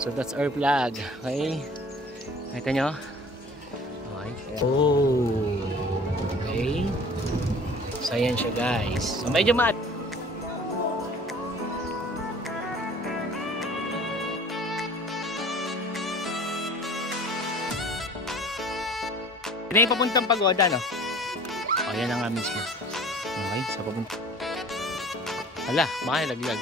So that's our vlog. Okay? Nakita nyo? Okay. Oh. Okay. So ayan siya guys. So medyo mat. Yan yung papuntang pagoda, no? O, yan na nga mismo. Okay, sa papunta. Hala, makakilaglag.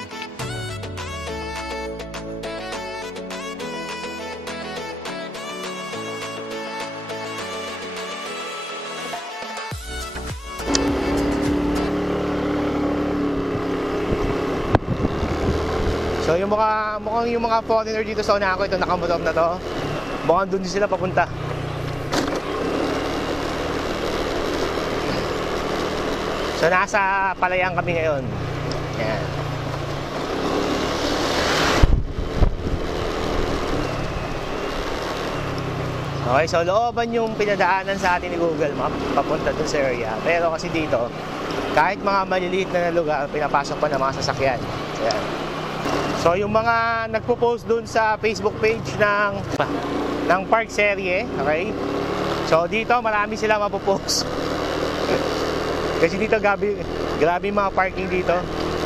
So yung mukhang yung mga foreigner dito sa una ako, ito nakamotor na to. Mukhang doon din sila papunta. So nasa Palayan kami ngayon. Yan. Okay, so looban yung pinadaanan sa atin ni Google Map papunta dun sa area. Pero kasi dito, kahit mga maliliit na lugar, pinapasok pa ng mga sasakyan. Yan. So yung mga nagpo-post dun sa Facebook page ng Park Serye, okay? So dito marami sila mapopost. Kasi dito grabe mga parking dito.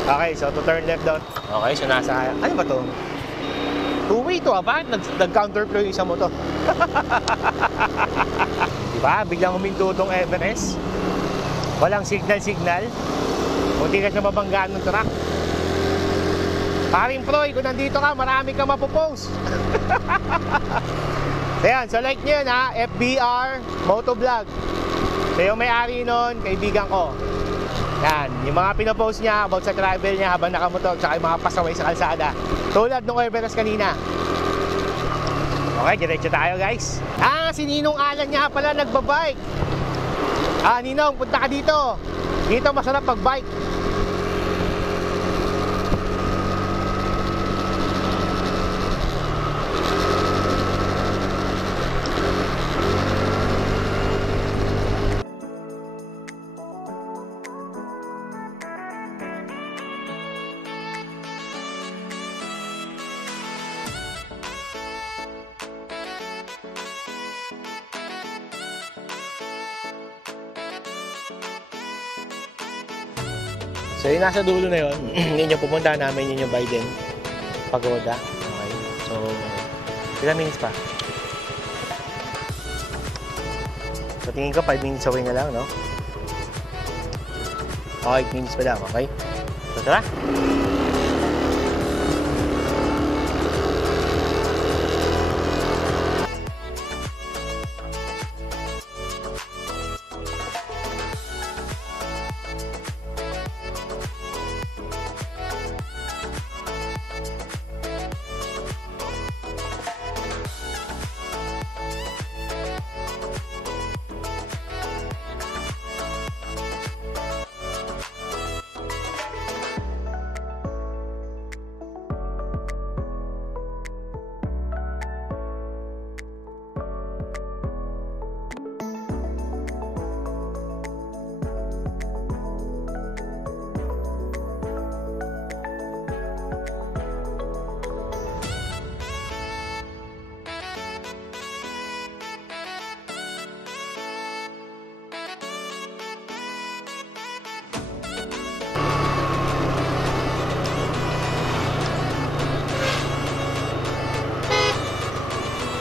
Okay, so to turn left down. Okay, so nasa, ano ba to? Two-way to, bakit nag-counterflow yung isa mo to? Diba? Biglang huminto tong Everest. Walang signal. Munti ka siya mabanggaan ng truck. Paring Proy, kung nandito ka, marami ka mapopost. Ayan, so like nyo yun ha, FBR Motovlog. So yung may-ari nun, kaibigan ko. Yan, yung mga pinopost niya about sa travel niya habang nakamotor, tsaka yung mga pasaway sa kalsada. Tulad nung Everest kanina. Okay, diretso tayo guys. Si Ninong Alan niya pala nagbabike. Ninong, punta ka dito. Dito masarap pag-bike. So yung nasa dulo na yun, yun yung pupunta namin, yun yung Biden Pagoda. Okay, so ilang minutes pa? So tingin ko 5 minutes away na lang, no? Okay, 8 minutes pa lang, okay? So tara!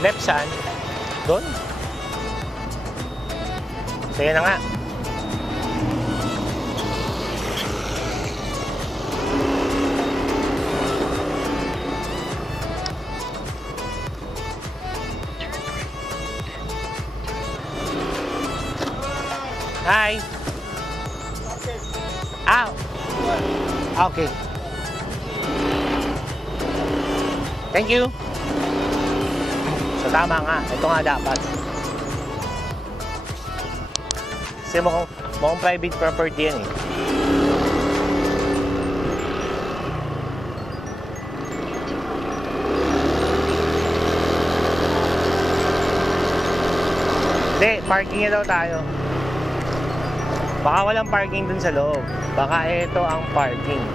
Left saan? Doon? So yun na nga. Hi! Okay. Thank you. So tama nga, ito nga dapat. Kasi mukhang private property yan eh. Hindi, parking na daw tayo. Baka walang parking dun sa loob. Baka ito ang parking.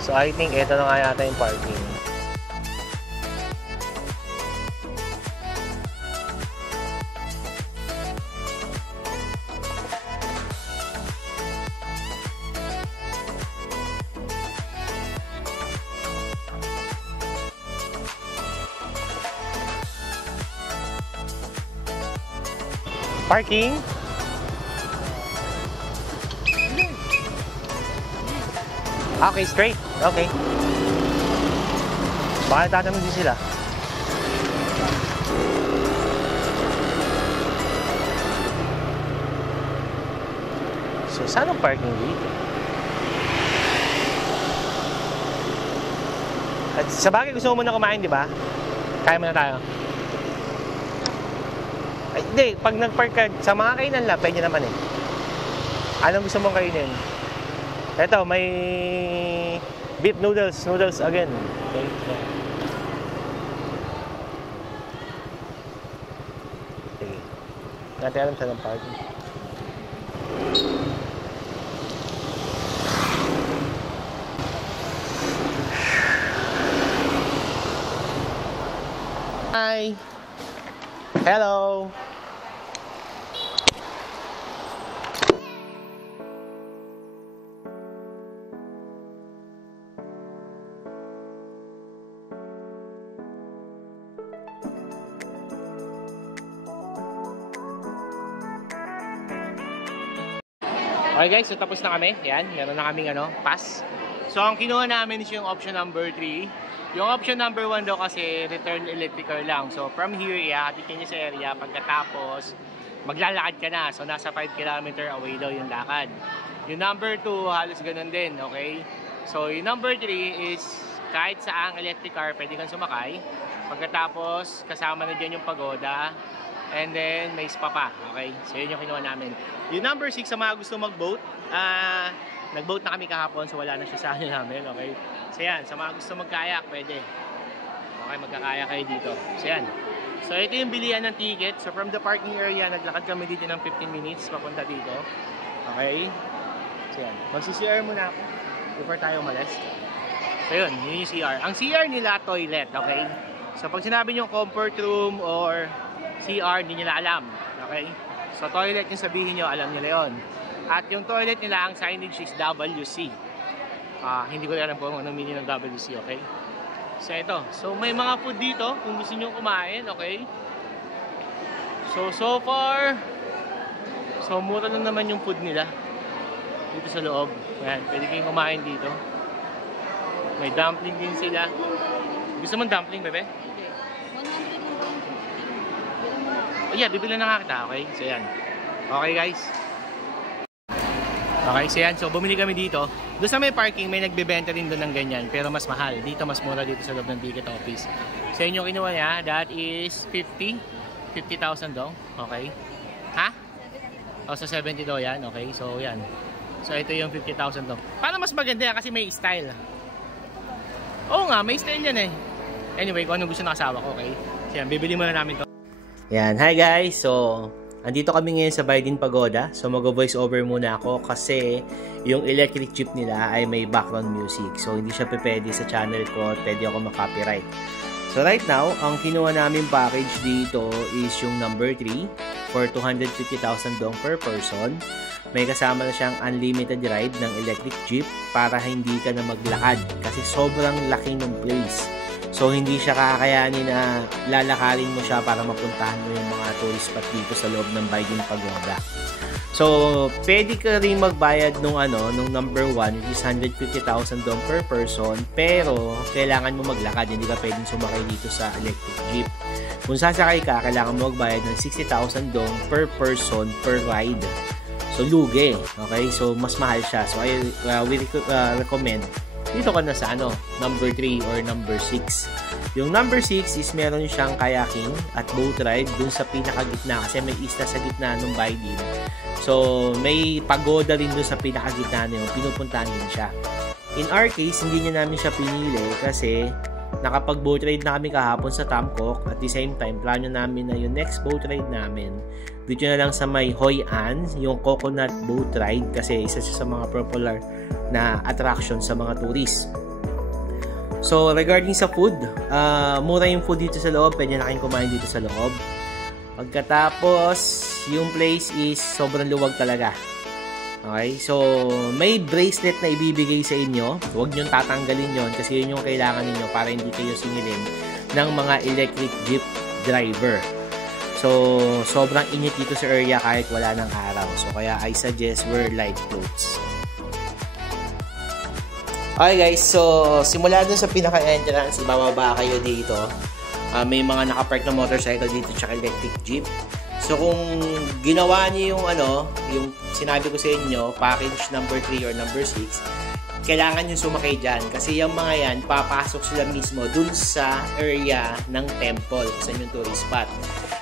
So I think ito na nga yata yung parking. Parking? Okay, straight. Okay. Baka natatanong din sila. So, saan ang parking dito? At sa bagay gusto mo muna kumain, di ba? Kaya muna tayo. Ay, hindi. Pag nag-park ka, sa mga kainan lang, pwede naman eh. Anong gusto mong kainin? Ito, may beef noodles. Noodles again. Okay. Okay. Natin alam saan ang parking. Hi! Hello! Okay guys, so tapos na kami. Yan, meron na kaming pass. So ang kinuha namin is yung option number 3. Yung option number 1 daw kasi return electric car lang. So from here, iakatid ka niya sa area. Pagkatapos, maglalakad ka na. So nasa 5 km away daw yung lakad. Yung number 2, halos ganun din, okay? So yung number 3 is kahit saang electric car, pwede kang sumakay. Pagkatapos, kasama na dyan yung pagoda. And then, may spa pa, okay? So yun yung kinuha namin. Yung number 6, sa mga gusto mag-boat, nag-boat na kami kahapon, so wala na siya sa akin namin, okay? So yan, sa mga gusto mag-kayak, pwede. Okay, magkakayak kayo dito. So yan. So ito yung bilihan ng ticket. So from the parking area, naglakad kami dito ng 15 minutes papunta dito. Okay? So yan. Magsi-CR muna ako before tayo umalis. So yun yung CR. Ang CR nila, toilet, okay? So pag sinabi nyo comfort room or CR, hindi nila alam. Okay? So toilet yung sabihin nyo, alam nila yon. At yung toilet nila, ang signage is WC. Hindi ko alam kung anong meaning ng WC, okay? So ito. So may mga food dito kung gusto nyo kumain, okay? So far, so mura lang naman yung food nila dito sa loob. Ayan, pwede kayong kumain dito. May dumpling din sila. Gusto mong dumpling, bebe? Oh yeah, bibili na nga kita, okay? So yan. Okay guys. Okay, so yan. So bumili kami dito. Doon sa may parking, may nagbebenta rin doon ng ganyan. Pero mas mahal. Dito mas mura dito sa loob ng ticket office. So yun yung kinuha niya. That is 50,000 daw. Okay. Ha? O, so 70 daw yan. Okay, so yan. So ito yung 50,000 daw. Para mas maganda yan kasi may style. Oo nga, may style yan eh. Anyway, kung anong gusto ng asawa ko, okay? So yan, bibili muna namin to. Yan, hi guys! So, andito kami ngayon sa Biden Pagoda. So, mag-voice over muna ako kasi yung electric jeep nila ay may background music. So, hindi siya pwede sa channel ko. Pwede ako makopyright. So, right now, ang kinuha namin package dito is yung number 3 for 250,000 dong per person. May kasama na siyang unlimited ride ng electric jeep para hindi ka na maglakad kasi sobrang laki ng place. So, hindi siya kakayanin na lalakarin mo siya para mapuntahan mo yung mga tourist spot dito sa loob ng Biden Pagoda. So, pwede ka rin magbayad nung number 1, which is 150,000 dong per person, pero kailangan mo maglakad, hindi ka pwedeng sumakay dito sa electric jeep. Kung sasakay ka, kailangan mo magbayad ng 60,000 dong per person per ride. So, lugi. Okay? So, mas mahal siya. So, we recommend dito ka na sa number 3 or number 6. Yung number 6 is meron siyang kayaking at boat ride dun sa pinakagitna kasi may isla sa gitna ng Biden. So, may pagoda rin dun sa pinakagitna na yung pinupuntahan din siya. In our case, hindi niya namin siya pinili kasi nakapag-boat ride na kami kahapon sa Tamcock. At the same time, plano namin na yung next boat ride namin dito na lang sa may Hoi An, yung coconut boat ride kasi isa siya sa mga popular na attraction sa mga tourist. So, regarding sa food, mura yung food dito sa loob. Pwede na kayong kumain dito sa loob. Pagkatapos, yung place is sobrang luwag talaga. Okay? So, may bracelet na ibibigay sa inyo. Huwag nyo tatanggalin yon kasi yun yung kailangan ninyo para hindi kayo singilin ng mga electric jeep driver. So, sobrang init dito sa area kahit wala ng araw. So, kaya I suggest wear light clothes. Okay guys, so simula dun sa pinaka-entrance, bababa kayo dito. May mga nakapark na motorcycle dito tsaka electric jeep. So kung ginawa niyo yung yung sinabi ko sa inyo, package number 3 or number 6, kailangan yung sumakay dyan. Kasi yung mga yan, papasok sila mismo dun sa area ng temple, sa yung tourist spot.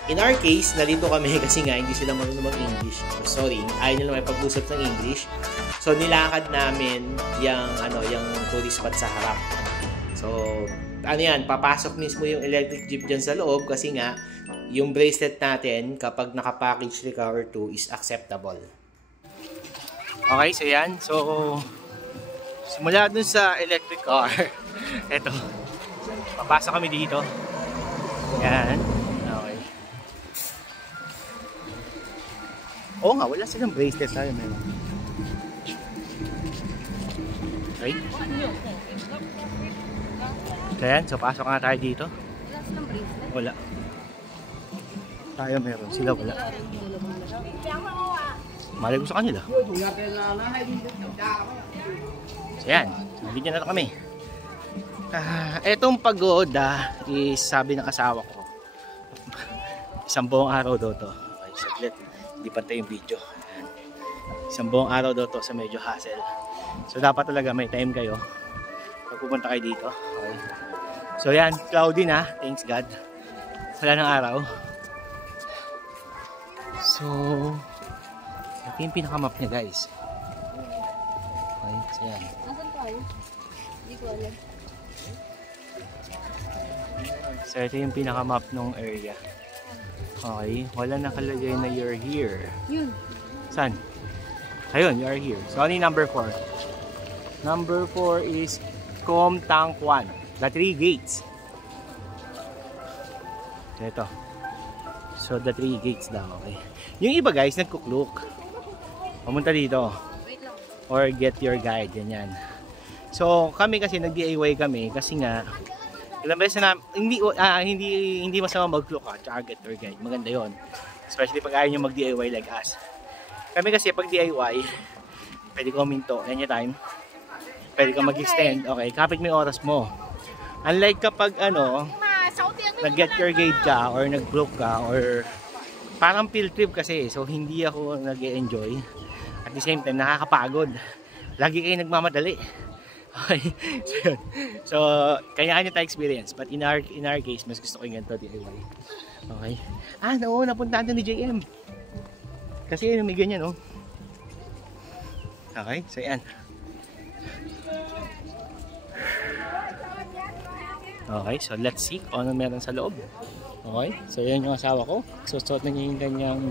In our case, nalito kami kasi nga hindi sila marunong mag-English. Sorry, ayaw nila may pag-usap ng English. So nilakad namin yung tourist spot sa harap. So yan, papasok mismo yung electric jeep dyan sa loob kasi nga yung bracelet natin kapag naka-package 3 or 2 is acceptable. Okay, so yan. So simula dun sa electric car, eto, papasok kami dito. Yan. Okay. Oo nga, wala silang bracelet tayo meron. Okay. Ayan, so pasok nga tayo dito. Wala. Tayo meron, sila wala. Malay ko sa kanila. So yan, nabigyan na kami. Etong pagoda is sabi ng asawa ko. Isang buong araw daw to. Okay, saglit. Hindi pantay yung video. Ayan. Isang buong araw daw to sa medyo hassle. So dapat talaga may time kayo pag pupunta kayo dito. Okay. So yan, cloudy na, thanks God. Wala ng araw. So ito yung pinakamap niya guys. Okay, so yan. Nasaan tayo? Hindi ko alam. So ito yung pinakamap ng area. Okay, wala nakalagay na you're here. Yun. Saan? Ayun, you are here. So ano yung number 4? Number 4 is Kom Tang Kwan. The 3 gates. Ito. So the 3 gates daw, okay. Yung iba guys, nagkukluk. Pumunta dito. Or get your guide, yan. So kami kasi nag-DIY kami kasi nga ilang beses na hindi masama mag-kluk at get your guide. Maganda 'yon. Especially pag ayaw niyo mag-DIY like us. Kami kasi pag DIY, pwede ko huminto anytime. Pwede ka mag-extend. Okay, kapit mo yung oras mo. Unlike kapag nag-get your guide ka or nag-broke ka or parang field trip kasi. So hindi ako nag-enjoy. At the same time, nakakapagod. Lagi kayo nagmamadali. Okay. So kanya-kanya tayo experience. But in our case, mas gusto ko yung ganito DIY. Okay. Oo, napuntaan doon ni JM. Kasi may ganyan, oh. Okay, so yan. Okay, so let's see kung ano meron sa loob. Okay, so yan yung asawa ko. So suot na niya yung kanyang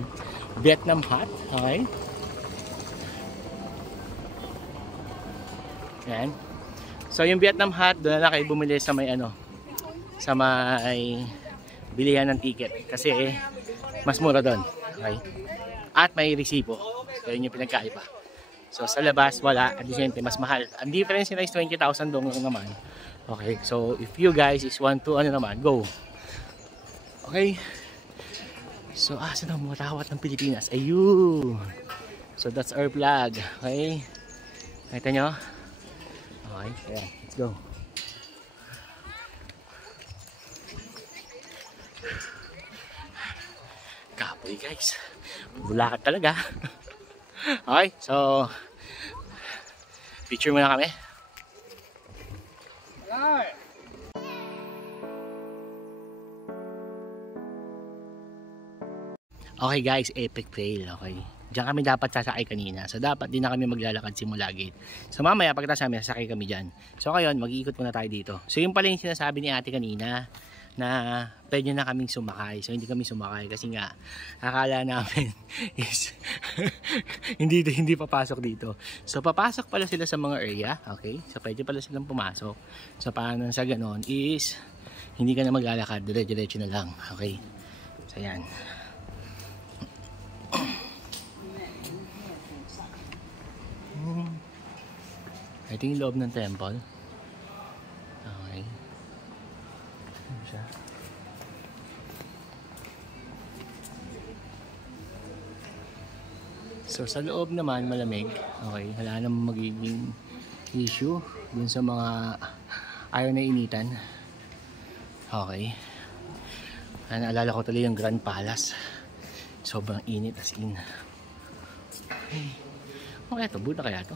Vietnam hat. Okay. Yan. So yung Vietnam hat, doon na kayo bumili sa may sa may bilihan ng ticket. Kasi mas mura doon. Okay. At may resibo. So yun yung pinagkaiba. So sa labas wala, at the same time mas mahal. Ang difference nila is 20,000 doon naman. Okay, so if you guys is want to naman, go. Okay. So asa na matawat ng Pilipinas? Ayun. So that's our flag. Okay. Nakita nyo? Okay, yeah, let's go. Kapoy guys. Bulakad talaga. Okay, so picture muna kami. Okay guys, epic fail. Okay, diyan kami dapat sasakay kanina. So dapat din na kami maglalakad simula gate. So mamaya pagkatapos namin sasakay kami diyan. So ngayon mag-iikot muna tayo dito. So yung pala yung sinasabi ni ate kanina na pwede na kaming sumakay. So hindi kami sumakay kasi nga akala namin is hindi papasok dito. So papasok pala sila sa mga area, okay? So pwede pala silang pumasok. So paano sa ganon is hindi ka na maglalakad, dire-diretso na lang, okay? So yan. Ito yung loob ng temple. Okay. Ano siya? So sa loob naman malamig. Okay, wala namang magiging issue dun sa mga ayaw na initan. Okay. Naalala ko tuloy yung Grand Palace. Sobrang init as in. Okay. Okay, ito. Buta kaya to?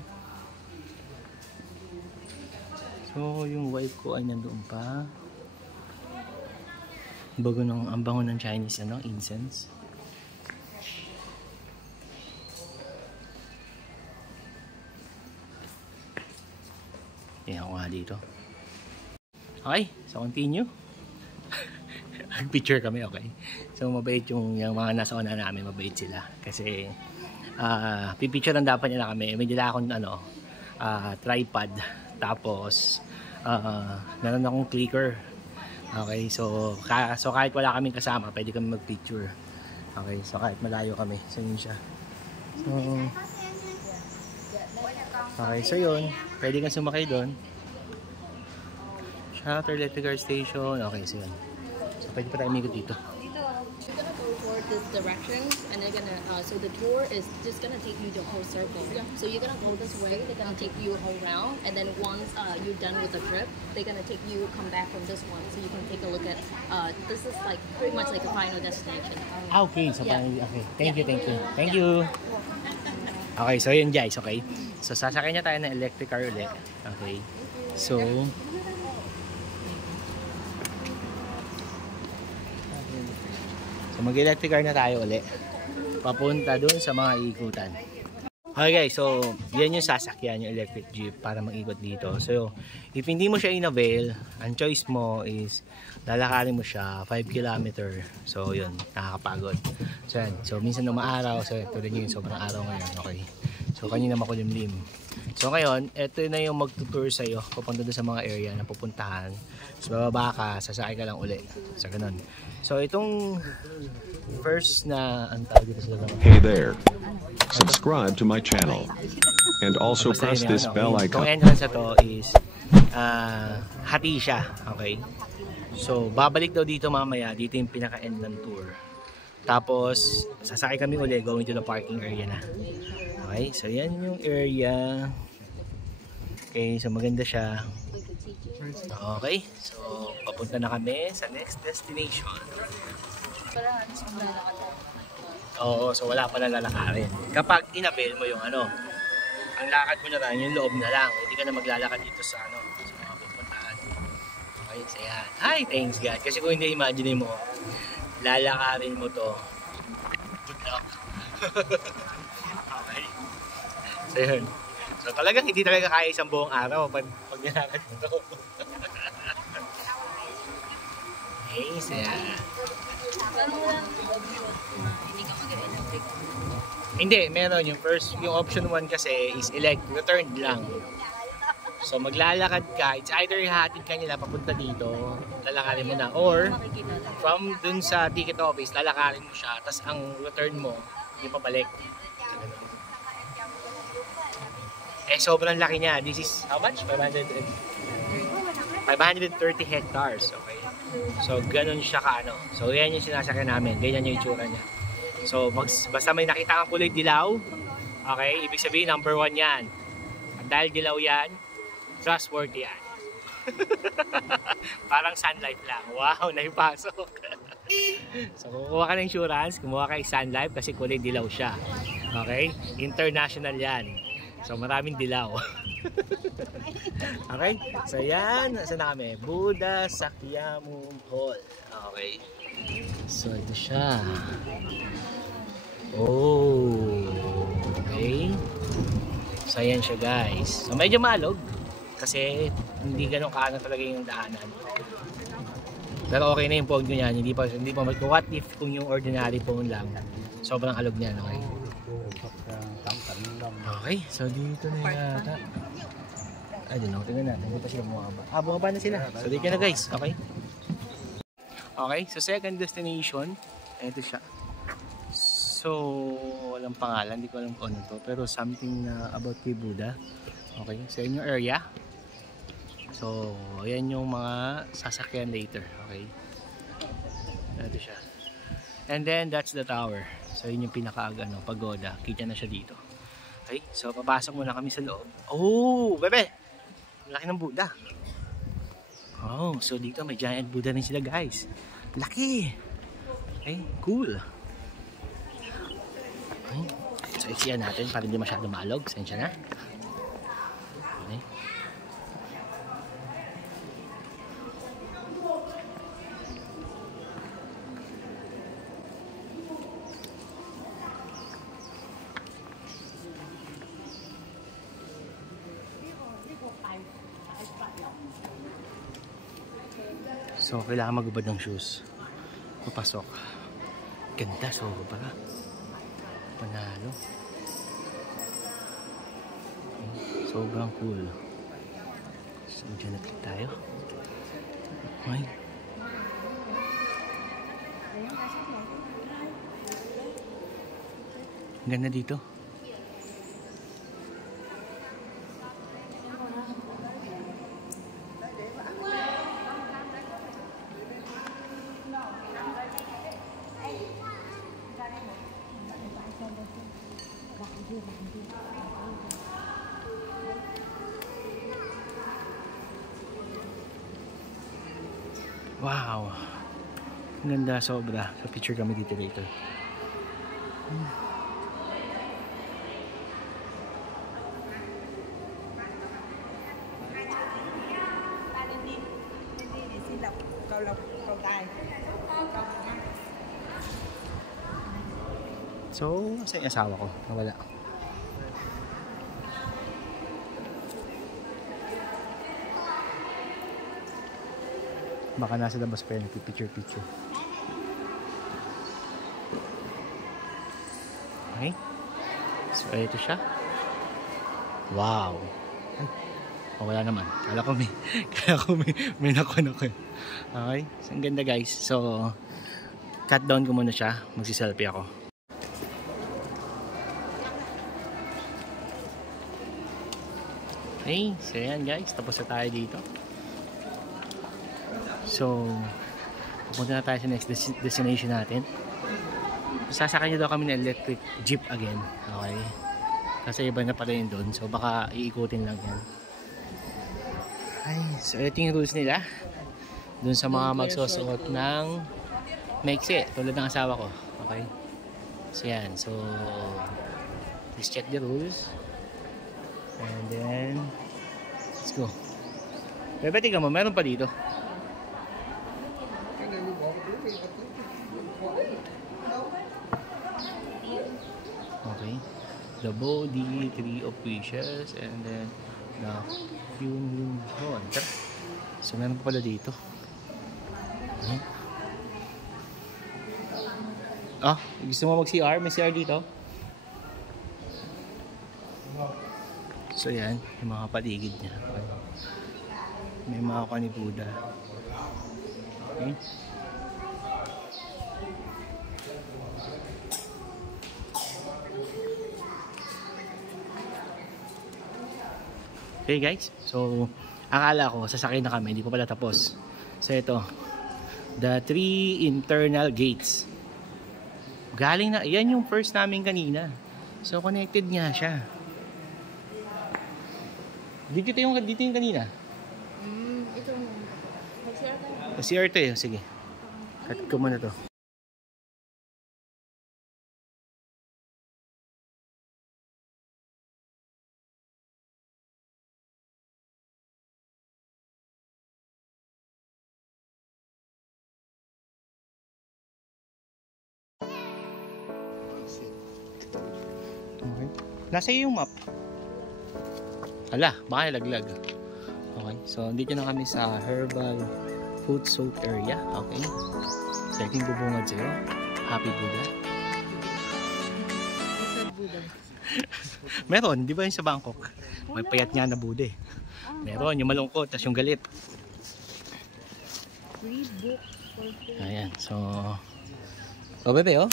So yung wife ko ay nandoon pa. Ang bango ng Chinese incense. Tingnan ko nga dito. Okay, so continue. Picture kami, okay. So mabait yung mga nasa una namin, mabait sila. Kasi pipicture lang dapat nila kami. May dila akong tripod. Tapos meron akong clicker. Okay, so kahit wala kaming kasama, pwede kami mag-picture. Okay, so kahit malayo kami, so yun siya. Okay, so yun, pwede kang sumakay doon. Shutter electrical station. Okay, so yun. So pwede pa tayo umikot dito. You're gonna go for this directions, and they're gonna so the tour is just gonna take you the whole circle. So you're gonna go this way. They're gonna take you a whole round, and then once you're done with the trip, they're gonna take you come back from this one, so you can take a look at. This is like pretty much like a final destination. Okay, so okay. Thank you. Okay, so yun guys, okay. So sasakay niya tayo ng electric car ulit. Okay. So mag-electric car na tayo ulit. Papunta dun sa mga ikutan. Okay guys, so yan yung sasakyan, yung electric jeep para mag-ikot dito. So if hindi mo siya in-avail, ang choice mo is lalakarin mo siya 5 km. So yun, nakakapagod. So yan, so minsan na maaraw, so tulad nyo yung sobrang araw ngayon, okay. So kanina makulimlim. So ngayon, ito na yung magtutour sa'yo papunta doon sa mga area na pupuntahan. So bababa ka, sasakay ka lang uli. So ganun. So itong first na ang tawag dito sila. Hey there. Subscribe to my channel. And also press this bell icon. Itong entrance na to is hati siya. Okay. So babalik daw dito mamaya. Dito yung pinaka-end ng tour. Tapos sasakay kami uli going to the parking area na. Okay. So yan yung area. Okay. So maganda siya. Okay, so papunta na kami sa next destination. Oo, so wala pa na lalakarin. Kapag in-avail mo yung ang lakad mo na lang, yung loob na lang. Hindi ka na maglalakad dito sa sa mga pupuntahan. Okay, so yan. Hi, thanks God. Kasi kung hindi imagine mo, lalakarin mo to. Good luck. Okay. So yun. So talagang hindi talaga kaya isang buong araw pag nilakad mo to. Okay, so yan. Hindi, meron yung option 1 kasi is returned lang. So maglalakad ka, it's either ihatid ka nila papunta dito, lalakarin mo na, or from dun sa ticket office, lalakarin mo siya, tapos ang return mo, yung pabalik. Sobrang laki niya. This is how much? 530 hectares. Okay. So ganun siya So yan yung sinasakyan namin. Ganyan yung itsura niya. So basta may nakita kang kulay dilaw, okay, ibig sabihin number 1 yan. At dahil dilaw yan, trustworthy yan. Parang sunlight lang. Wow, naipasok. So kumuha ka ng insurance, kumuha ka ng Sun Life kasi kulay dilaw siya. Okay? International yan. So maraming dilaw. Okay? So yan, nasa na kami? Buddha Sakyamuni Hall. Okay? So ito siya. Oh. Okay? So yan siya guys. So medyo malog kasi hindi ganun kaano talaga yung daanan. Pero okay na yung phone ko yan. Hindi pa what if kung yung ordinary phone lang, sobrang alog niyan, okay? Okay, so dito na yata. I don't know, tingnan natin. Hindi pa sila bumaba. Bumaba na sila. So dito na guys, okay? Okay, so second destination, ito siya. So, walang pangalan, hindi ko alam kung ano to. Pero something na about kay Buddha. Okay, sa inyong area. So, ayan yung mga sasakyan later. Okay. Ito siya. And then, that's the tower. So, yun yung pagoda. Kita na siya dito. Okay, so papasok muna kami sa loob. Oh, bebe! Laki ng Buddha. Oh, so dito may giant Buddha rin sila guys. Laki! Okay, cool. Okay. So, iksiyan natin para hindi masyado malog. Sensya na. Okay. So, kailangan magubad ng shoes. Papasok. Ganda, sobra. Panalo. Sobrang cool. So, dyan na tayo. Okay. Ganda dito. Wow, ganda sobra. So picture kami dito later. So, saan yung asawa ko? Nawala. Baka nasa labas pa yun, picture. Okay. So, ito siya. Wow. Ay, wala naman. Kala ko may nakuha. Okay. So, ang ganda guys. So, cut down ko muna siya. Magsiselfie ako. Okay. So, yan guys. Tapos na tayo dito. So, pupunta na tayo sa next destination natin. Sasakay nyo daw kami ng electric jeep again. Okay. Kasi iba na pala yun doon. So, baka iikutin lang yan. Ay, so ito yung rules nila. Doon sa mga magsusuot ng maiksi. Tulad ng asawa ko. Okay. So, yan. So, please check the rules. And then, let's go. Bebe, tingnan mo. Meron pa dito. Okay. The body, 3 of wishes, and then the funeral horn. So, meron pa pala dito. Okay. Gusto mo mag-CR? May CR dito. So, yan. Yung mga paligid niya. May mga ni Buddha. Okay. Okay guys, so akala ko sasakay na kami, hindi ko pala tapos. So ito, the 3 internal gates. Galing na, yan yung first namin kanina. So connected nga siya. Dito yung kanina. Ito. CR to eh, sige. Cut ko muna to. Okay. Nasa iyo yung map. Hala, baka nalaglag. Okay, so dito na kami sa Herbal food soak area. Okay. So, ito yung bubungad sa'yo. Happy Buddha. Meron, di ba yung sa Bangkok? May payat nga na Buddha eh. Meron, yung malungkot, tas yung galit. Free book for free. Ayan, so... Oh, bebe, oh.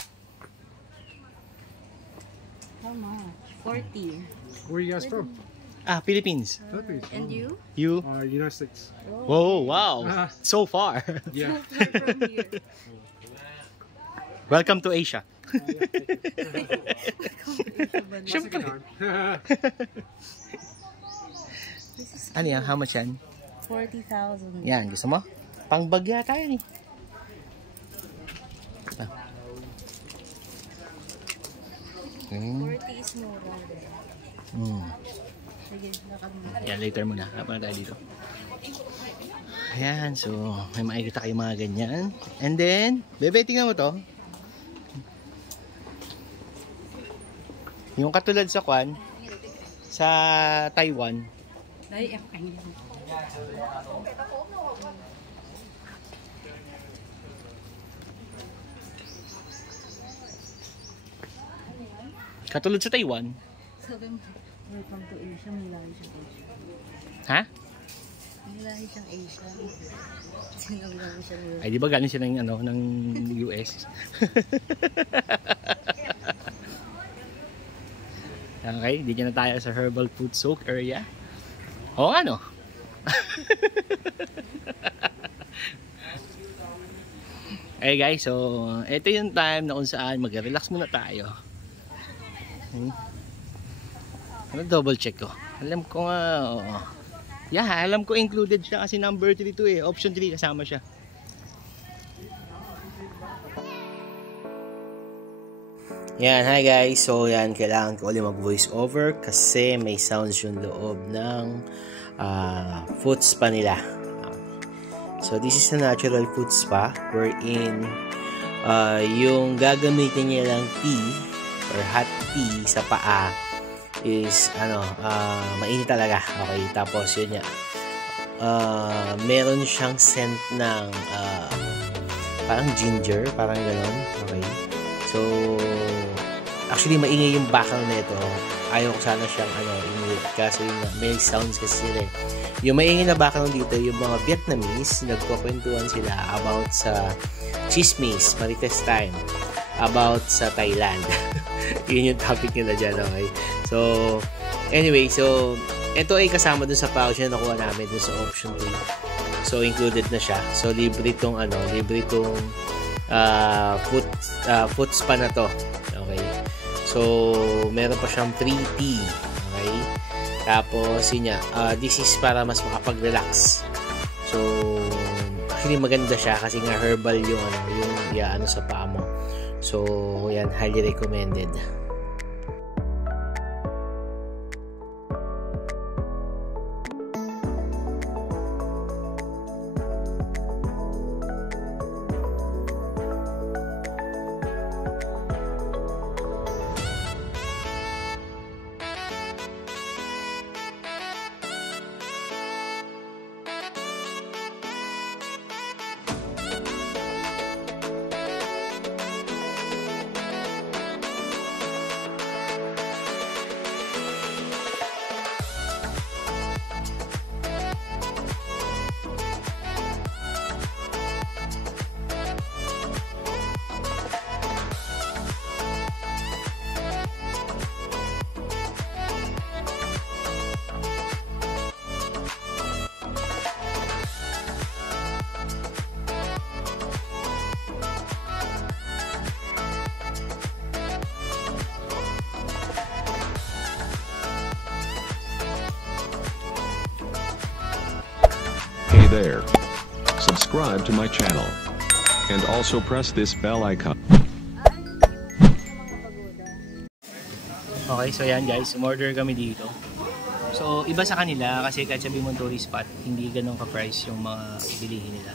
How much? 40. Where are you guys from? Ah, Philippines. Philippines. And you? You? United States. Whoa, wow. So far. Yeah. From here. Welcome to Asia. Siyempre. Ano yan? How much yan? 40,000. Yan, gusto mo? Pangbagya tayo ni. Ah. 40 is mura. Sige, nakamura. Yan, later muna. Hapa na tayo dito. Ayan, so may makikita kayo mga ganyan. And then, bebe, tingnan mo to. Yung katulad sa Kwan, sa Taiwan. Katulad sa Taiwan. Sabi mo, welcome to Asia, may lahi siyang Asia. Ha? May lahi siyang Asia. Sinabi namin siya mo. Ay, di ba galing siya ng, ano, ng US? Okay, dito na tayo sa herbal food soak area. Oo nga, no? Hey guys, so ito yung time na kung saan mag-relax muna tayo. Ano, double check ko. Alam ko nga, oo. Yeah, alam ko included siya kasi number 3 to eh. Option 3 kasama siya. Yan, hi guys. So yan, kailangan ko ulit mag voice over kasi may sounds yung loob ng food spa nila. So this is a natural food spa wherein yung gagamitin niya lang tea or hot tea sa paa is mainit talaga. Okay, tapos yun niya. Meron siyang scent ng parang ginger, parang gano'n. Okay. So actually maingay yung bakal nito. Ayaw ko sana siyang inulit kasi may sounds kasi sila eh. Yung maingay na bakal dito, yung mga Vietnamese, nagkukwentuhan sila about sa chismis, marites time, about sa Thailand. Yun yung topic nila dyan, okay? So, anyway, so, ito ay kasama dun sa pouch na nakuha namin dun sa option 3. So, included na siya. So, libre itong, foot spa na to. Okay? So, meron pa siyang free tea. Okay? Tapos, yun niya, this is para mas makapag-relax. So, actually maganda siya kasi nga herbal yung sa paa mo. So, yan, highly recommended. Hey there. Subscribe to my channel. And also press this bell icon. Okay, so yan guys, umorder kami dito. So, iba sa kanila kasi kahit sabi mong tourist spot, hindi ganun ka-price yung mga bilihin nila.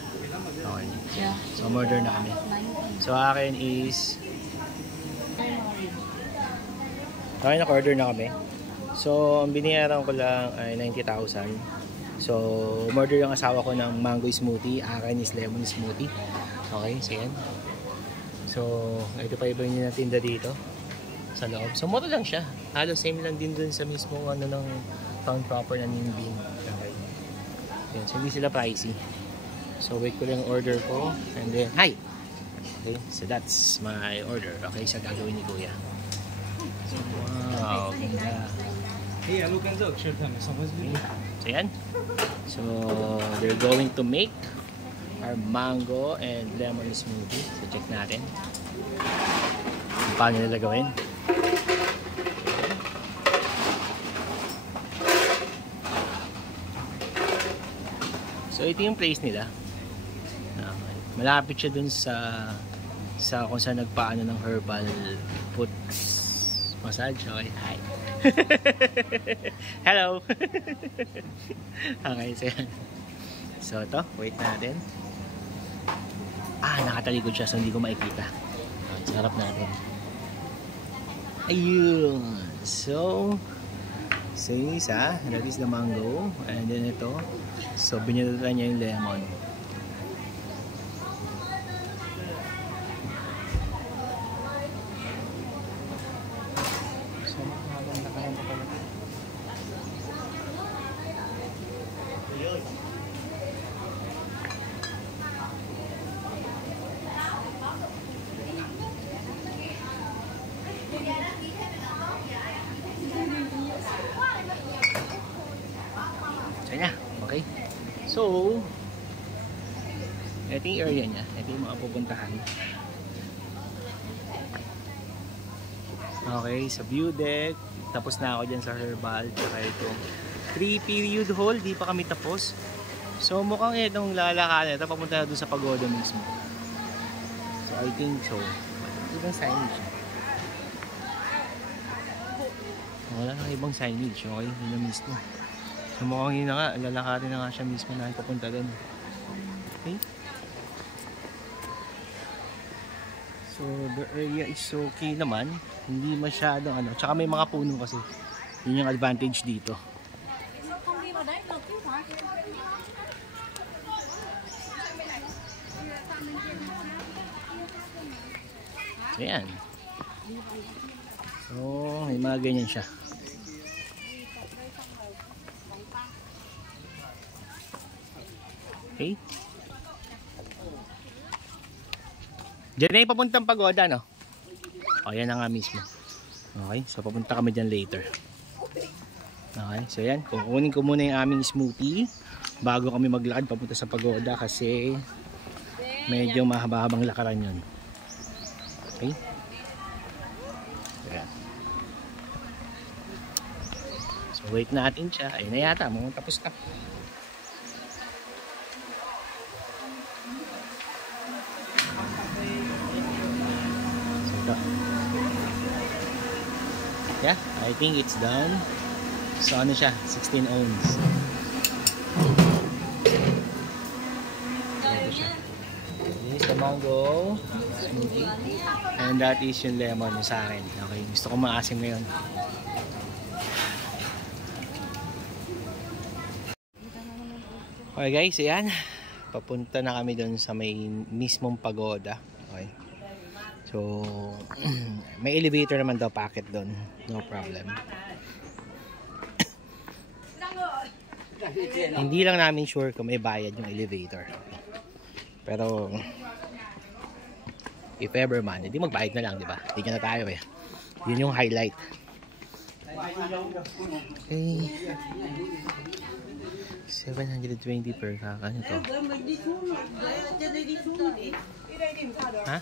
Okay. Yeah. So, umorder na kami. So, akin is... Okay, naka-order na kami. So, ang binayaran ko lang ay 90,000. So, umorder yung asawa ko ng mango smoothie, akin is lemon smoothie. Okay, so yan. So, ito pa iba yung natinda dito sa loob. So, mura lang siya. Halos same lang din dun sa mismo ano ng town proper na Ningbing. Okay. Yan, so, hindi sila pricey. So, wait ko lang yung order ko. And then, hi! Okay, so that's my order. Okay, sa gagawin ni Kuya. So, wow, ganda. Hey, look at that. Share time. Okay. So yan. So they're going to make our mango and lemon smoothie. So check natin kung paano nila gawin. So ito yung place nila. Malapit siya dun sa kung saan nagpaano ng herbal foot massage. Okay, hi. Hello. Okay, so yan. So ito, wait natin. Nakatalikod siya so hindi ko makikita. Okay, so harap natin. Ayun. So yung isa, that is the mango. And then ito, so binilatan niya yung lemon. Okay. So, ito yung area niya. Ito yung mga pupuntahan. Okay, sa view deck. Tapos na ako dyan sa herbal. Tsaka ito. 3 period hall. Di pa kami tapos. So, mukhang itong lalakaran. Ito papunta na doon sa pagoda mismo. So, I think so. Ibang signage. Wala nang ibang signage. Okay, yun na mismo. So mukhang yun na nga, lalakarin na nga siya mismo na papunta doon. Okay. So the area is okay naman. Hindi masyadong ano. Tsaka may mga puno kasi. Yun yung advantage dito. So yan. So may mga ganyan siya. Okay. Diyan na yung papuntang pagoda, no? O, yan na nga mismo. Okay, so papunta kami dyan later. Okay, so yan. Kukunin ko muna yung aming smoothie bago kami maglakad papunta sa pagoda kasi medyo mahaba-habang lakaran yun. Okay. Ayan. So wait natin siya. Ayun na yata, mga tapos na. Yeah, I think it's done. So ano siya, 16 ounce. This is the mango smoothie. And that is yung lemon sa akin. Okay, gusto ko maasim ngayon. Okay guys, ayan. Papunta na kami doon sa may mismong pagoda. Okay. So, may elevator naman daw packet doon. No problem. Hindi lang namin sure kung may bayad yung elevator. Pero, if ever man, hindi magbayad na lang, di ba? Hindi na tayo eh. Yun yung highlight. Okay. 720 per kaka. Ano to? Ha?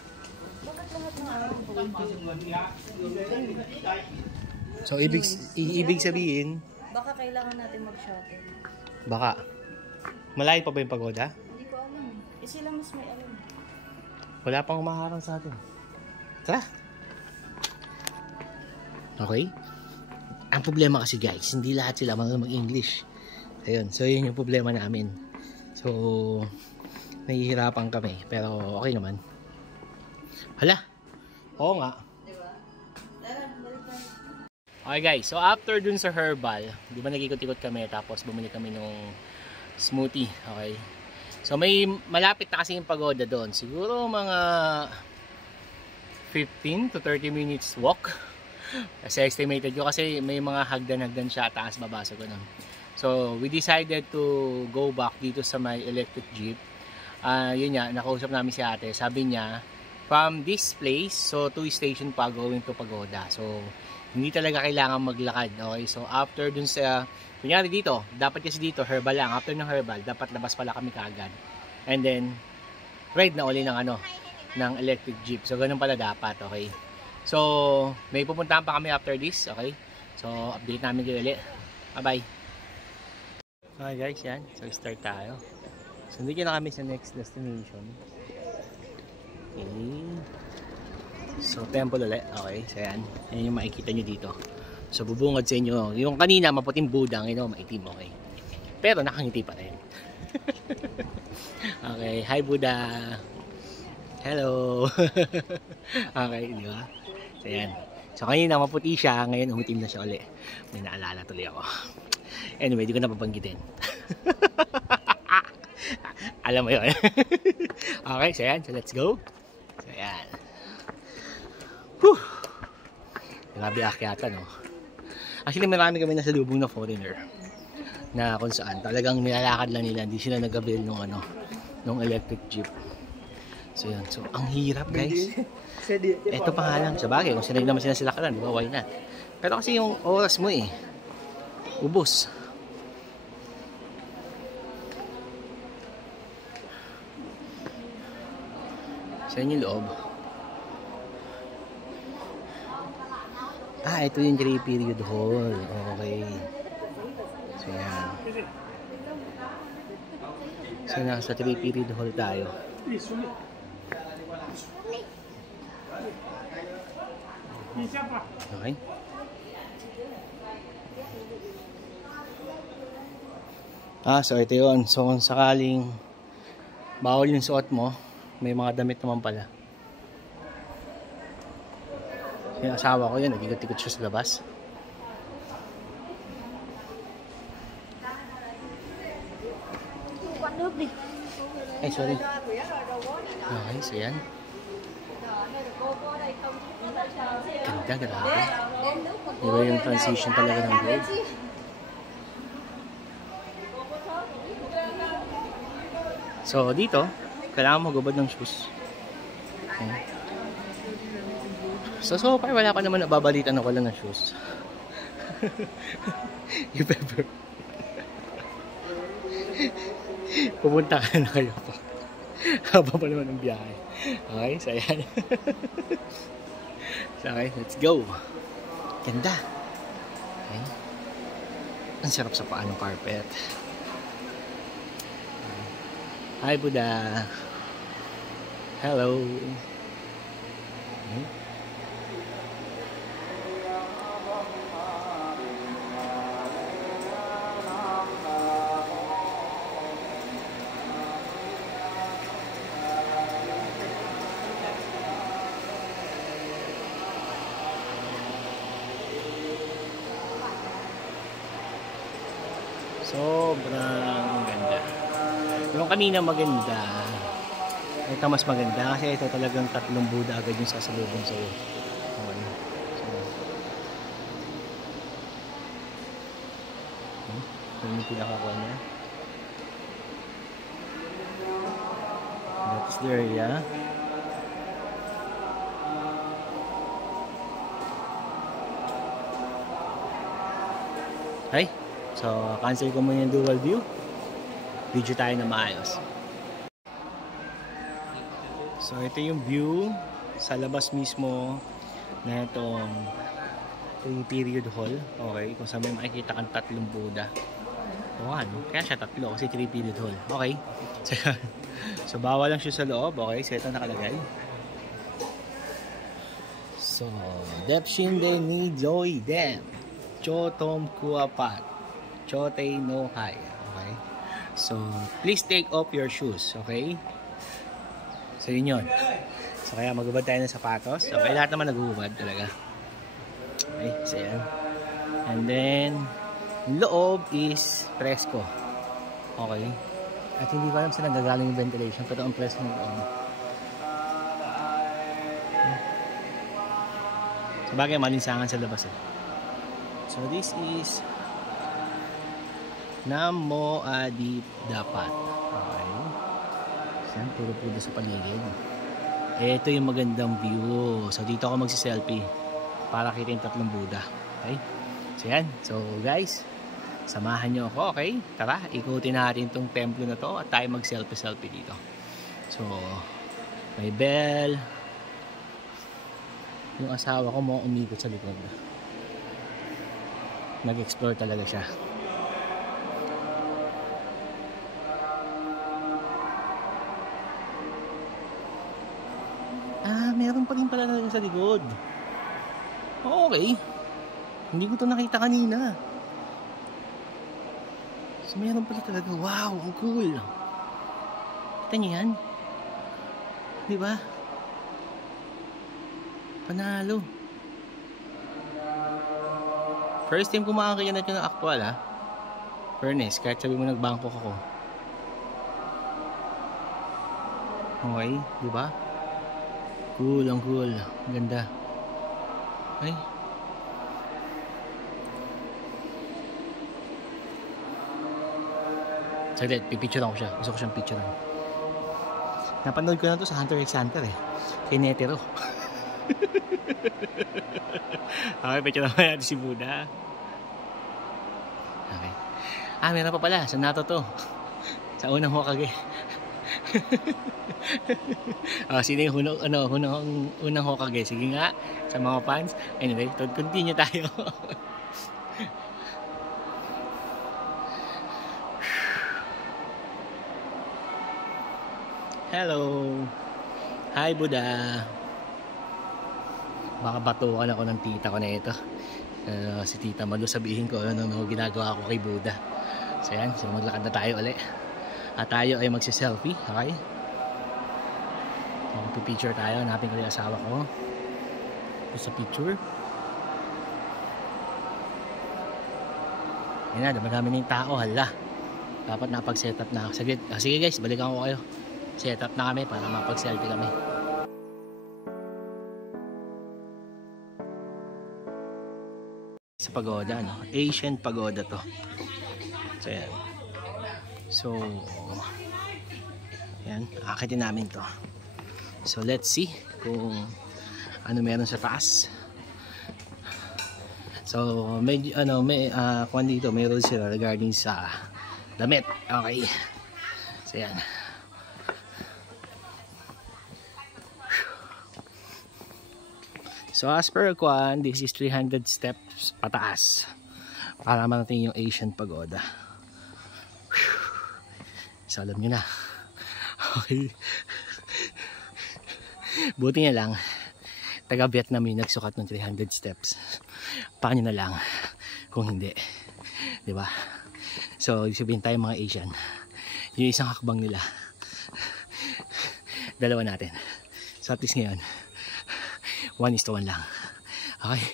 So ibig sabihin Baka kailangan natin mag-shuttle. baka malayo pa ba yung pagoda? Hindi ko alam. Sila mas may alam. Wala pang umaharang sa atin. Tara. Okay. Ang problema kasi guys, hindi lahat sila marunong mag-English. Ayun, so yun yung problema namin. So nahihirapan kami, pero okay naman. Hala. Oo nga. Okay guys, so after dun sa herbal, di ba nag-ikot-ikot kami tapos bumili kami nung smoothie. Okay. So may malapit na kasi yung pagoda doon. Siguro mga 15 to 30 minutes walk. Kasi estimated ko kasi may mga hagdan-hagdan siya, taas babasa ko nun. So we decided to go back dito sa my electric jeep. Yun nga, nakausap namin si ate. Sabi niya, from this place, so 2 station pa going to Pagoda. So hindi talaga kailangan maglakad. Okay, so after dun sa kunyari dito, dapat kasi dito herbal lang. After ng herbal, dapat labas pala kami kaagad. And then ride na uli ng ng electric jeep. So ganun pala dapat, okay? So may pupuntahan pa kami after this, okay? So update namin kayo ulit. Bye-bye. Okay guys, yan. So start tayo. So hindi na kami sa next destination. Okay. So temple ulit. Okay, so yan. Yan yung makikita nyo dito. So bubungad sa inyo. Yung kanina maputing Buddha, ngayon maitim, okay. Pero nakangiti pa rin. Okay, hi Buddha. Hello. Okay, di ba? So yan. So kanina maputi siya, ngayon umitim na siya ulit. May naalala tuloy ako. Anyway, di ko napapanggitin. Alam mo yun. Okay, so yan. So let's go. So yan. Whew. Grabe akyatan, no? Actually, marami kami nasa lubong na foreigner na kung saan talagang nilalakad lang nila, hindi sila nag-avail nung electric jeep. So yan. So ang hirap, guys. Ito pa nga lang. Sabagay, kung sinay naman sila silakaran, diba? Why not? Pero kasi yung oras mo ubos. Sa inyo loob. Ito yung 3 period hall. Okay. So yan. So nasa 3 period hall tayo. Okay. So ito yun. So kung sakaling bawal yung suot mo, may mga damit naman pala. Yung asawa ko yun, nag-ikot-ikot siya sa labas. Ay, sorry. Okay, so yan. Ganda, grabe. Diba yung transition talaga ng blade? So, dito, kailangan magubad ng shoes. Okay. So far, wala pa naman nababalitan na wala ng shoes. If ever. Pupunta ka na kayo pa. Haba pa naman ang biyahe. Okay, so ayan. So, okay, let's go. Ganda. Okay. Ang sarap sa paa ng carpet. Hi, Buddha. Hello. Okay. Sobrang ganda. Yung kanina maganda. Ito mas maganda kasi ito talagang 3 Buddha agad yung sasalubong sa'yo. Okay. So, yung pinakakuha niya. That's the area. Hi. So, cancel ko muna yung dual view. Video tayo na maayos. So, ito yung view sa labas mismo na itong 3 period hall. Okay, kung saan may makikita kang 3 Buddha. O ano, kaya siya 3 kasi 3 period hall. Okay. So, bawal lang siya sa loob. Okay, so ito nakalagay. So, Depshinde ni Joy Dem. Chotom Kuapat. Chote no Hai. Okay? So, please take off your shoes. Okay? So, yun yun. So, kaya magubad tayo ng sapatos. Okay, lahat naman nagubad talaga. Okay, so yan. And then, loob is presko. Okay. At hindi ko alam saan nagagaling yung ventilation, pero ang press ng sabagay malinsangan sa labas eh. So this is Namo Adip Dapat. Okay. Saan? Puro-puro sa paligid. Ito yung magandang view. So dito ako magsi-selfie para kita yung tatlong Buddha. Okay? So yan. So guys, samahan nyo ako. Okay? Tara, ikutin natin tong templo na to at tayo mag-selfie dito. So may bell. Yung asawa ko mo umikot sa likod. Nag-explore talaga siya. Meron pa rin pala talaga sa likod. Okay. Hindi ko to nakita kanina. So meron pala talaga. Wow, ang cool. Kita niyo yan? Di ba? Panalo. First time ko makakayanat yung actual ha. Fairness, kahit sabi mo nagbangkok ako. Okay, di ba? Cool, ang cool. Ganda. Ay. Saglit, pipicture ko siya. Gusto ko siyang picture. Napanood ko na to sa Hunter x Hunter eh. Kay Netero. Okay, picture naman natin si Buddha. Okay. Meron pa pala. Sa NATO to. Sa unang Hokage. Sino yung unang Hokage? Sige nga, sa mga fans. Anyway, continue tayo. Hello. Hi Buddha. Baka batukan ako ng tita ko na ito. Si Tita Malu, sabihin ko ano ginagawa ko kay Buddha. So yan, so maglakad na tayo ulit. At tayo ay magsi-selfie, okay? Magpipicture tayo, hanapin ko yung asawa ko. Sa picture. Yan na, dami na yung tao, hala. Dapat napag-setup na. Sige guys, balikan ko kayo. Setup na kami para mapag-selfie kami. Sa pagoda, no? Asian pagoda to. So yan. So yan, akitin namin to. So let's see kung ano meron sa taas. So may kung dito meron sila regarding sa damit. Okay. So yan. So as per Kwan, this is 300 steps pataas para marating yung Asian Pagoda. So alam nyo na. Okay. Buti na lang taga Vietnam yung nagsukat ng 300 steps. Paano na lang kung hindi, diba? So sabihin tayo mga Asian, yung isang hakbang nila dalawa natin. So at least ngayon 1:1 lang. Okay.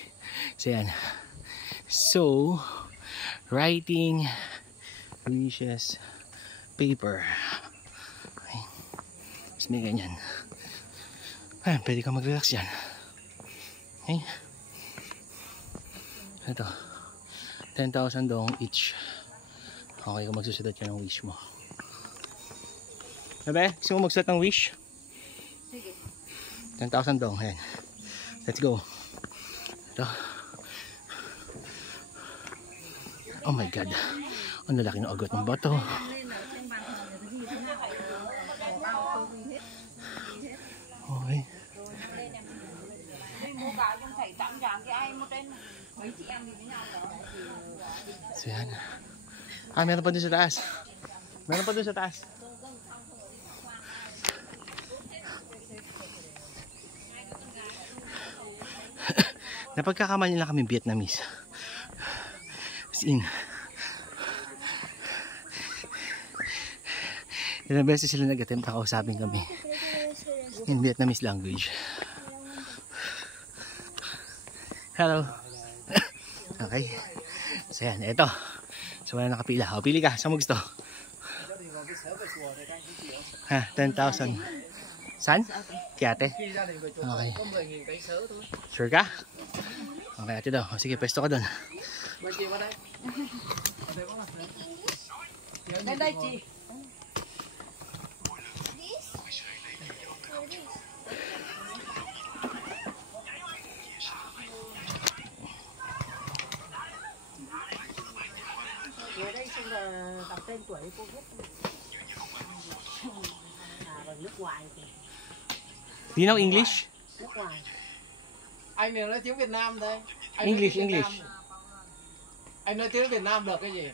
So yan. So writing wishes paper. Okay. Tapos may ganyan. Ayan, pwede ka mag-relax yan. Okay. Ito 10,000 dong each. Okay, kung magsusulat yan ng wish mo. Sabi, gusto mo magsulat ng wish? Sige. 10,000 dong. Ayan. Let's go. Ito. Oh my god. Ang lalaki ng agot ng bato. Okay. So yan. Meron pa dun sa taas. Meron pa dun sa taas. Napagkakamali lang kami Vietnamese. As in. Ilang beses sila nag-attempt na kausapin kami in Vietnamese language. Hello. Okay. So yan, eto. So wala nakapila. O, pili ka. Saan mo gusto? Ha, 10,000. Saan? Kay ate? Okay. Sure ka? Okay, ate daw. Sige, pwesto ka doon. Do you know English? Anh nói tiếng Việt Nam đây. English. Anh nói tiếng Việt Nam được cái gì?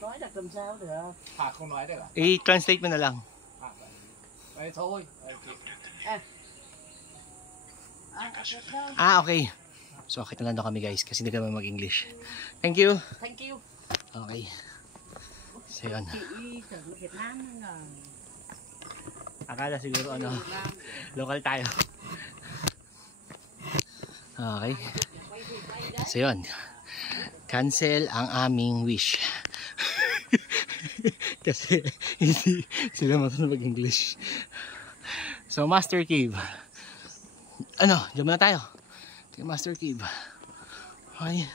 Nói được làm sao được. Không nói được à? I-translate mo na lang. Đấy thôi. Okay. So, okay na lang daw kami guys kasi hindi kami mag-English. Thank you. Thank you. Okay. So, yun. Việt Nam là Akala siguro local tayo. Okay. So, yun. Cancel ang aming wish. Kasi hindi sila marunong mag-English. So, Master Cave. Diyan muna tayo. Okay, Master Cave. Okay.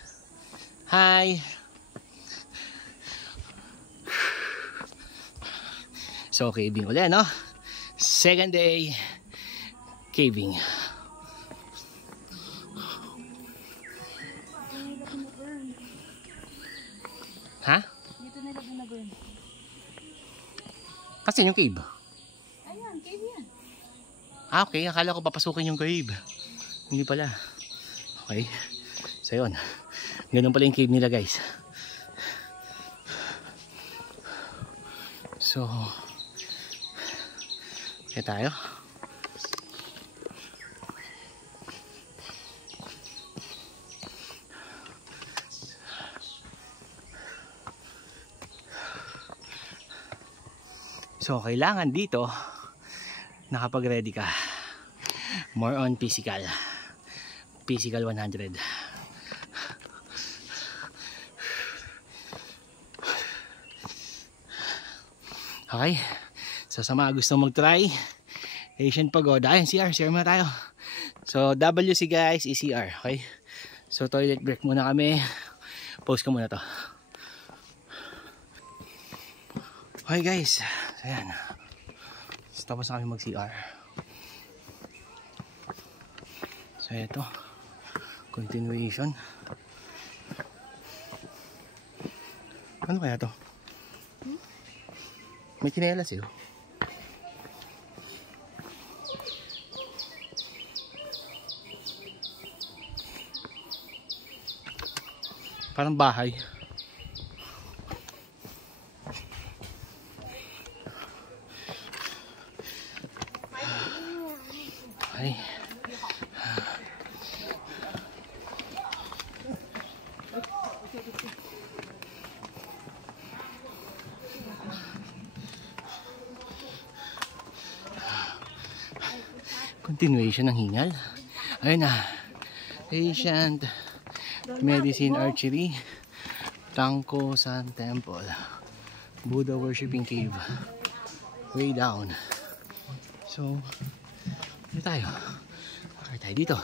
Hi. So, caving ulit, no? Second day caving. Ha? Dito nila binaburn. Kasi yung cave. Ayan, cave yan. Okay. Akala ko papasukin yung cave. Hindi pala. Okay. So, yun. Ganun pala yung cave nila, guys. So, kaya tayo. So, kailangan dito nakapag-ready ka. More on physical. Physical 100. Okay. So, sa mga gusto mag-try, Asian Pagoda. Ayun, CR. Share muna tayo. So, WC guys, ECR. Okay. So, toilet break muna kami. Post ko muna to. Okay guys. Ayan. So, tapos na kami mag-CR. So, ito. Continuation. Ano kaya to? May chinelas eh. Parang bahay. Ay. Continuation ng hingal. Ayun na. Ancient Medicine Archery, Tangko San Temple, Buddha Worshipping Cave, way down. So, ano tayo? Okay tayo dito.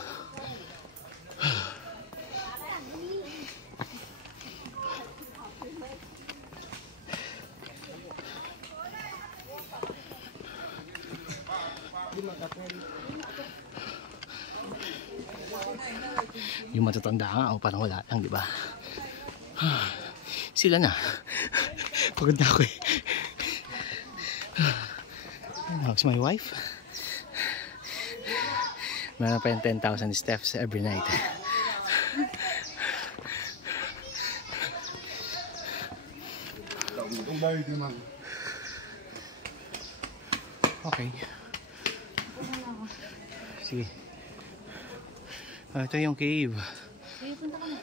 Yung matatanda nga, parang wala lang, di ba? Sila na. Pagod na ako eh. How's my wife? Meron pa yung 10,000 steps every night. Okay. Sige. Ito yung cave. Sige, punta ka na.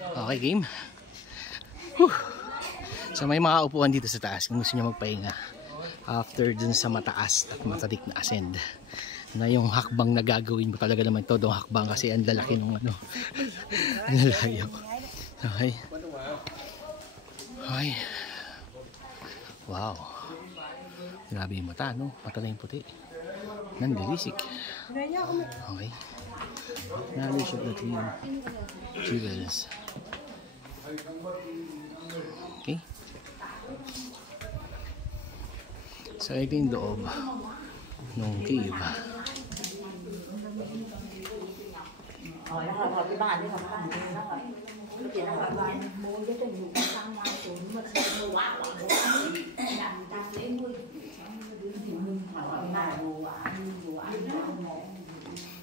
Okay, game. Whew. So may mga upuan dito sa taas kung gusto nyo magpahinga after dun sa mataas at matarik na ascend. na yung hakbang na gagawin mo talaga naman todo hakbang kasi ang lalaki ng ano. Ang layo. Okay. Okay. Wow. Grabe yung mata, no? Mata na yung puti. Nandilisik. Okay. Knowledge of the three jewels. Okay. So ito yung loob ng cave.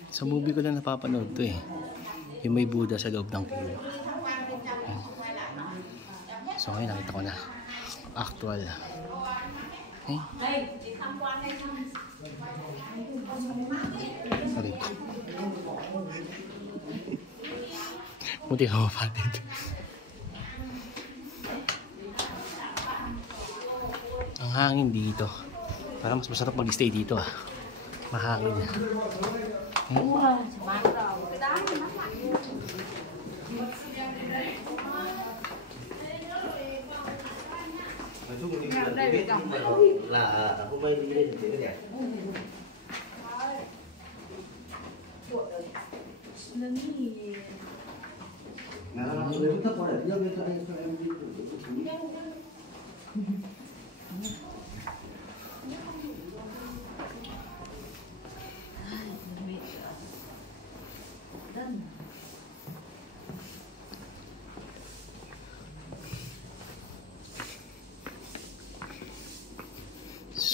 Sa movie ko lang napapanood to eh. Yung may Buddha sa loob ng cave. So ngayon nakita ko na. Actual. Okay. Sorry. Buti ka mapatid. Ang hangin dito. Parang mas masarap mag-stay dito ah. Mahangin.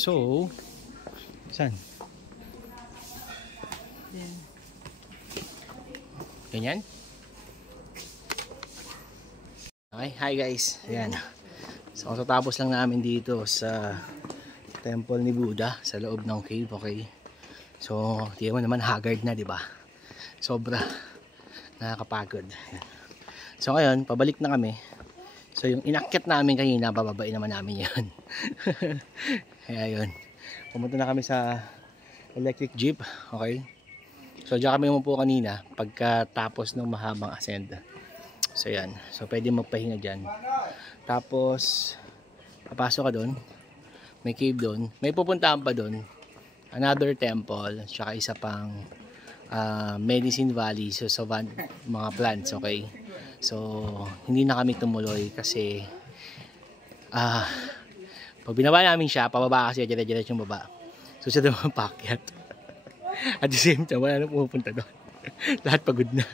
So, saan? Ganyan? Okay, hi guys. Ayan. So, tapos lang namin dito sa temple ni Buddha sa loob ng cave, okay? So, tingnan mo naman haggard na, di ba? Sobra nakakapagod. Ayan. So, ngayon, pabalik na kami. So, yung inakyat namin kanina, bababain naman namin yun. Kaya yun. Pumunta na kami sa electric jeep, okay? So, diyan kami umupo kanina pagkatapos ng mahabang ascend. So, yan. So, pwede magpahinga dyan. Tapos, papasok ka doon. May cave doon. May pupuntahan pa doon. Another temple. Tsaka isa pang Medicine Valley. So, sa mga plants, okay? So, hindi na kami tumuloy kasi pag binaba namin siya, pababa kasi dire-diretso yung baba. So, siya naman pakyat. At the same time, wala na pumupunta doon. Lahat pagod na.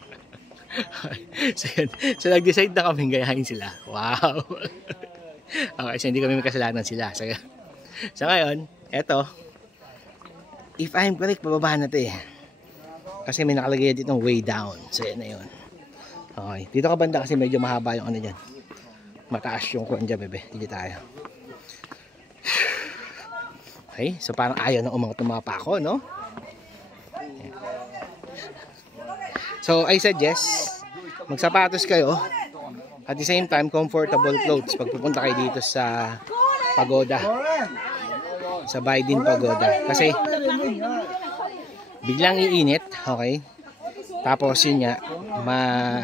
So, yan. So, nag-decide na kami gayahin sila. Wow! Okay, so hindi kami may kasalanan sila. So, ngayon, eto. If I'm correct, pababa na ito eh. Kasi may nakalagay dito way down. So, yan na yun. Okay. Dito ka banda kasi medyo mahaba yung ano dyan. Mataas yung kuwan dyan, bebe. Dito tayo. Okay, so parang ayaw na umangat ng mga pako, no? So, I suggest magsapatos kayo at the same time, comfortable clothes pag pupunta kayo dito sa pagoda. Sa Biden Pagoda. Kasi, biglang iinit, okay? Tapos, yun nga,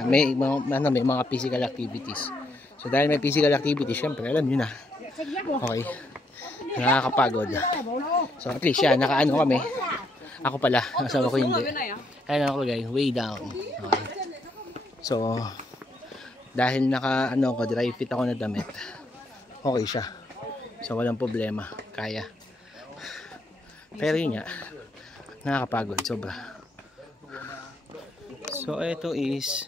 may mga physical activities. So, dahil may physical activities, syempre, alam nyo na. Okay. Nakakapagod. So at least siya, nakaano kami. Ako pala, asawa ko hindi. Ayan ako guys, way down. Okay. So, dahil naka dry fit ako na damit, okay siya. So walang problema, kaya. Pero yun nga, nakakapagod, sobra. So ito is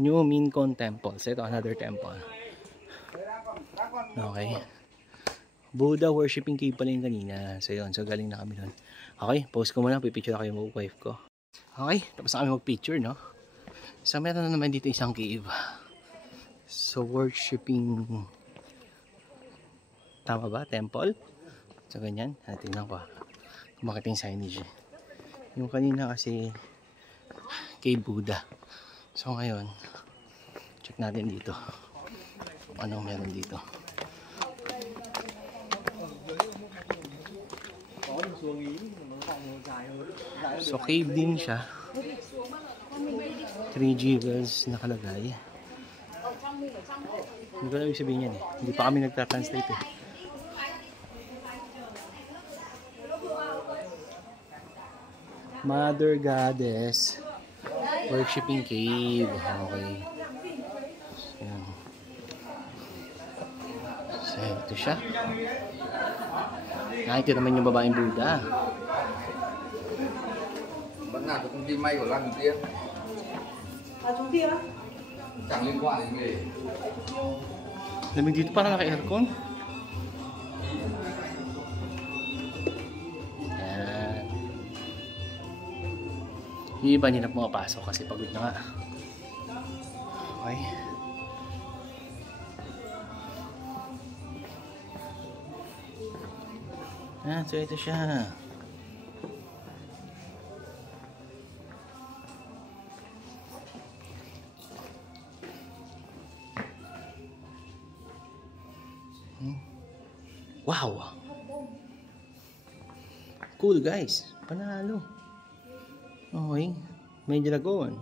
New Minkon Temple. So ito another temple. Okay. Buddha worshipping cave pala yung kanina. So yun, so galing na kami doon. Okay, post ko muna, pipicture na kayo ng wife ko. Okay, tapos na kami mag-picture, no? So meron na naman dito isang cave. So worshipping, tama ba? Temple? So ganyan, tingnan ko. Kumakita yung signage. Yung kanina kasi cave Buddha. So ngayon, check natin dito. Anong meron dito. So cave din siya. 3 jewels nakalagay. Hindi ko alam ibig sabihin yan eh. Hindi pa kami nagta-translate eh. Mother Goddess Worshipping Cave. Okay. Ayan. So, ito siya. Nakikita naman yung babaeng Buddha. Vẫn là cái công ty may của Lan Tiên. Chẳng liên quan đến nghề. Lamig dito parang naka-aircon. Ayan. Yung iba hindi na pumapasok kasi pagod na nga. Okay. Ah, so ito siya. Wow! Cool guys. Panalo. Okay. May dragon.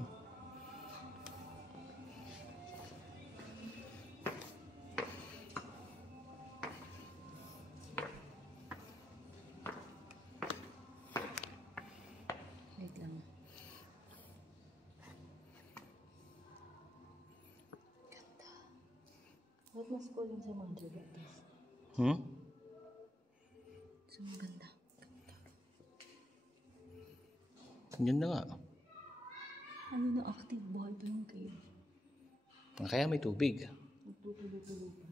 Wait lang. Ganda. Huwag mas kulang sa mga dragon. So, maganda. Ang ganda nga. Ano na active buhay pa yung cave? Kaya may tubig. Nagtutulo-tulo pa.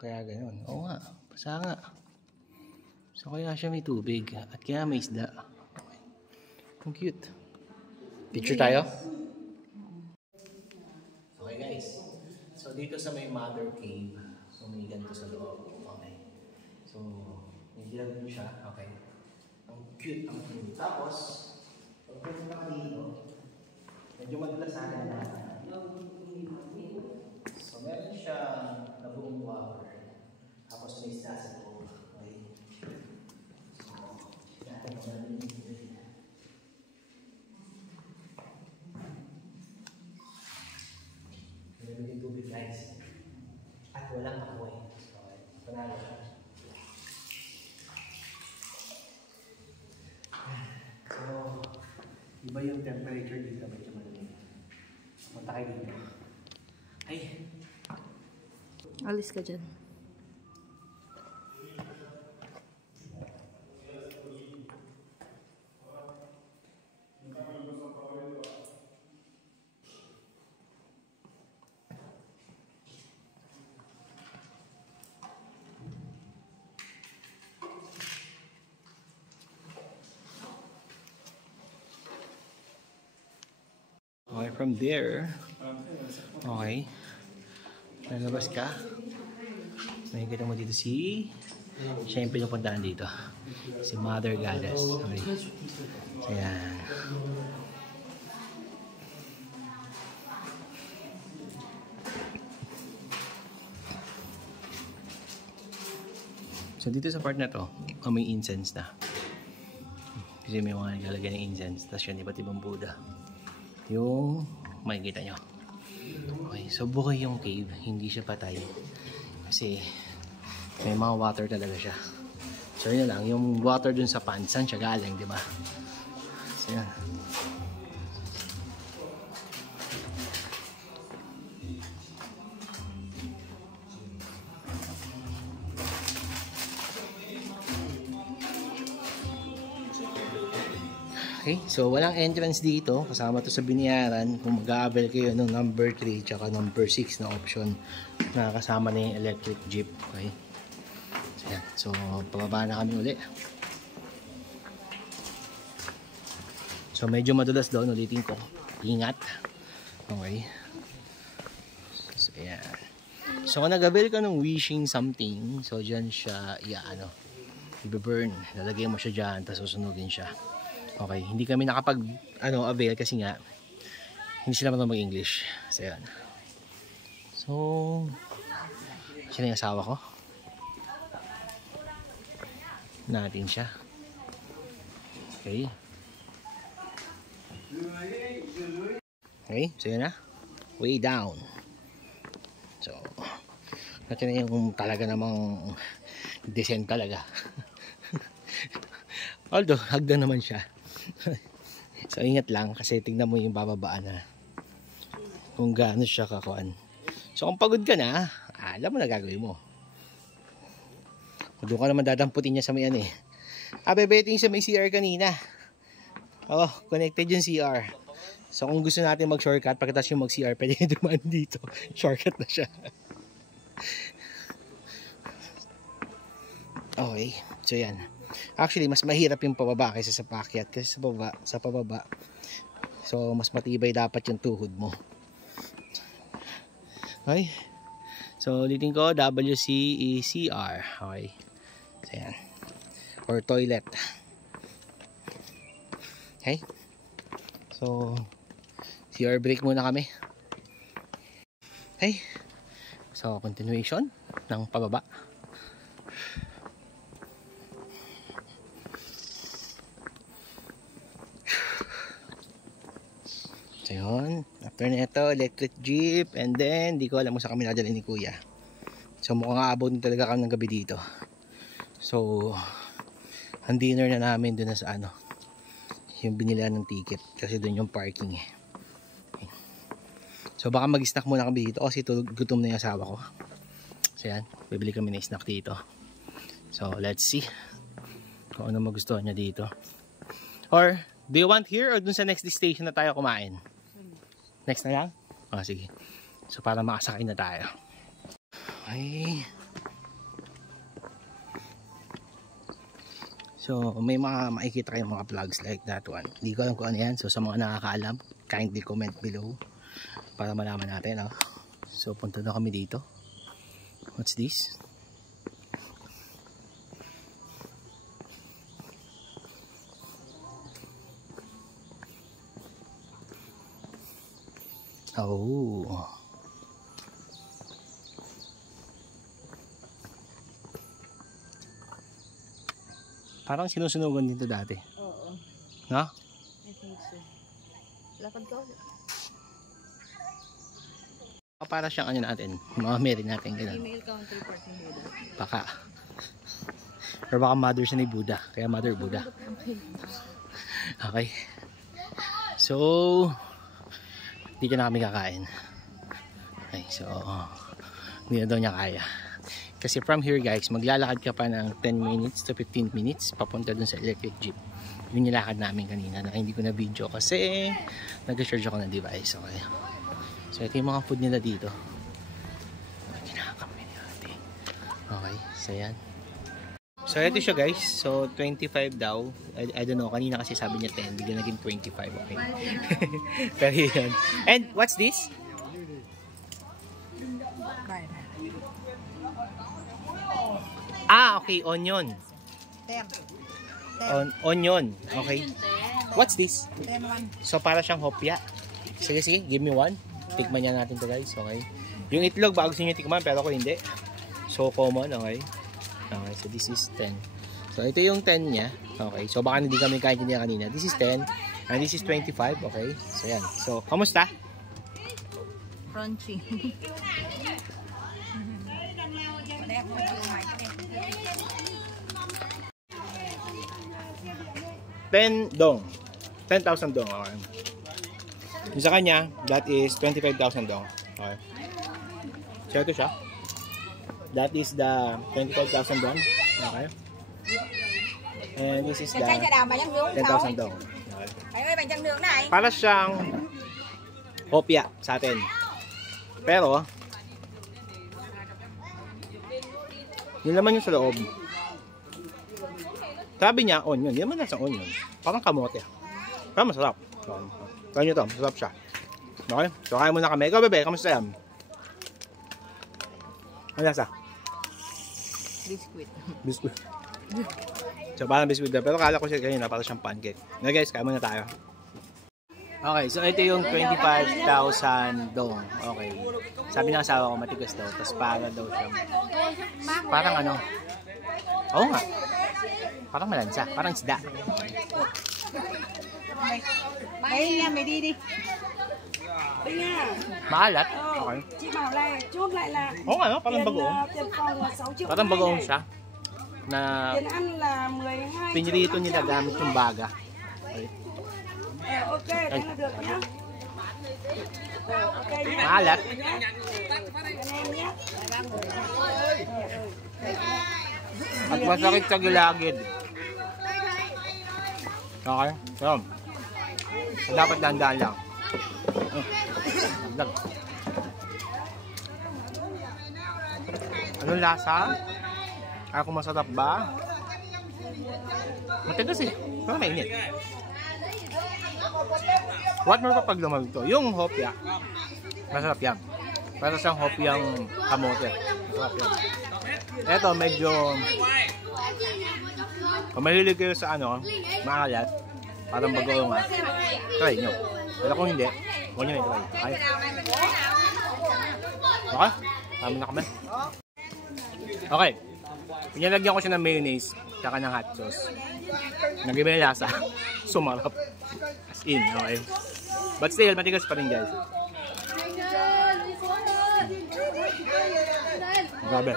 Kaya ganoon. Oo nga. Basa nga. So kaya siya may tubig. At kaya may isda. Okay. Ang cute. Picture tayo? Okay guys. So dito sa may mother cave. So may ganito sa loob. Okay. So may dragon siya. Okay. Ang cute. Ang cute. Tapos pagpunta ka dito, medyo madulas sa akin na. So meron siyang nabuong water. Tapos may isda sa loob. Okay. So, natin ang namin yung meron din tubig guys. At walang apoy. Okay. Panalo siya. So, iba yung temperature dito. Medyo malamig. Punta kayo dito. Ay! Alis ka dyan. Okay, from there, okay, lalabas ka, makikita mo dito siya yung pinupuntahan dito, si Mother Goddess. Okay, so yan. So dito sa part na to, may incense na. Kasi may mga naglalagay ng incense, tapos yun, iba't ibang Buddha. Yung makikita nyo. Okay, so buhay yung cave, hindi siya patay. Kasi may mga water talaga siya. So yun lang, yung water dun sa pan, saan siya galing, di ba? So yan. Okay, so walang entrance dito, kasama to sa binayaran kung mag-a-avail kayo ng number 3 tsaka number 6 na option na kasama na yung electric jeep. Okay, so yan, so pababa na kami uli. So medyo madulas doon, ulitin ko, ingat. Okay, so yan. So kung nag-avail ka ng wishing something, so dyan siya i-burn, lalagay mo siya dyan, tapos susunugin siya. Okay, hindi kami avail kasi nga hindi sila marunong mag-English. So yan. So siya na yung asawa ko. Natin siya. Okay. Okay, so yun na. Way down. So, ito na yung talaga namang descent talaga. Although, hagdan naman siya. So, ingat lang kasi tignan mo yung bababaan na kung gaano siya kakuan. So, kung pagod ka na, alam mo na gagawin mo. Doon ka naman dadamputin niya sa may ano eh. Bebeting sa may CR kanina. Oh, connected yung CR. So, kung gusto natin mag-shortcut, pagkatapos yung mag-CR, pwede dumaan dito. Shortcut na siya. Okay, so yan. Actually, mas mahirap yung pababa kaysa sa paakyat. Kasi sa pababa, so mas matibay dapat yung tuhod mo. Okay. So, ulitin ko, WCECR. Okay. So, yan. Or toilet. Okay. So, CR break muna kami. Okay. So, continuation ng pababa. So, yun. After na ito, electric jeep. And then, di ko alam kung sa kami nadala ni Kuya. So, mukhang aabot din talaga kami ng gabi dito. So, ang dinner na namin dun na sa ano, yung binilihan ng ticket. Kasi dun yung parking eh. Okay. So, baka mag-snack muna kami dito. Kasi gutom na yung asawa ko. So, yan. Bibili kami ng snack dito. So, let's see kung ano magustuhan niya dito. Or, do you want here or dun sa next station na tayo kumain? Next na lang? Oh, sige. So, para makasakay na tayo. Okay. So, may mga makikita kayong mga vlogs like that one. Hindi ko alam kung ano yan. So, sa mga nakakaalam, kindly comment below para malaman natin. Oh. So, punta na kami dito. What's this? Oh. Parang sinusunugan dito dati. Oo. No? I think so. Lakad ka. Para siyang ano natin, mga Mary natin ganun. Female counterpart ng Buddha. Baka. Or baka mother siya ni Buddha. Kaya mother Buddha. Okay. So, dito na kami kakain. Okay, so, hindi na daw niya kaya. Kasi from here guys, maglalakad ka pa ng 10 minutes to 15 minutes papunta dun sa electric jeep. Yung nilakad namin kanina na hindi ko na video kasi nag-charge ako ng device. Okay. So, ito yung mga food nila dito. Kinakami nila. Okay, so yan. So, ito siya guys. So, 25 daw. I don't know. Kanina kasi sabi niya 10. Bigla naging 25. Okay. Pero yun. And, what's this? Ah, okay. Onion. Onion. Okay. What's this? So, para siyang hopya. Sige, sige. Give me one. Tikman niya natin to guys. Okay. Yung itlog, bago gusto niyo tikman. Pero ako hindi. So, common. Okay. Okay. So, this is 10. So, ito yung 10 niya. Okay. So, baka hindi kami kaintindihan kanina. This is 10. And this is 25. Okay. So, yan. So, kamusta? Crunchy. 10 dong. 10,000 dong. Okay. Yung sa kanya, that is 25,000 dong. Okay. So, ito siya. That is the 25,000 dong. Okay. And this is the 10,000 dong. Okay. Para siyang hopya sa atin. Pero, yun naman yung sa loob. Sabi niya, onion. Hindi naman nasa onion. Parang kamote. Pero masarap. Kaya nyo ito, masarap siya. Okay? So, kaya muna kami. Ikaw, bebe, kamusta yan? Ano nasa? Biscuit. Biscuit. So, parang biscuit na. Pero kala ko siya kanina, parang siyang pancake. Okay guys, kaya muna tayo. Okay, so ito yung 25,000 dong. Okay. Sabi ng asawa ko, matigas daw. Tapos para daw siya. Parang ano? Oo nga. Parang malansa. Parang isda. Đây nha, mày đi đi. Đây nha. Maalat. Okay. Chị bảo này, chốt lại là Oo nga, no? Parang bagoong. tiền phòng là 6 triệu. Parang bagoong siya. Na Tiền ăn là 12 pinirito nila gamit yung baga. Okay. Ok, thế là được nhá. Ok nhá. Maalat. Anh em nhé. At masakit sa gilagid. Okay. So, dapat dahan-dahan lang. Dagdag. Anong lasa? Ay, kung masarap ba? Matigas eh. Parang mainit. What more pa pag lumag ito? Yung hopya. Masarap yan. Para siyang hopyang kamote. Masarap yan. Eto, medyo... Kung mahilig kayo sa ano, maalat, parang bagoong nga, try nyo. Pero kung hindi, huwag nyo na i-try. Okay? Okay? Tama na kami. Okay. Pinalagyan ko siya ng mayonnaise tsaka ng hot sauce. Nag-iba yung lasa. Sumarap. As in, okay? But still, matigas pa rin guys. Grabe.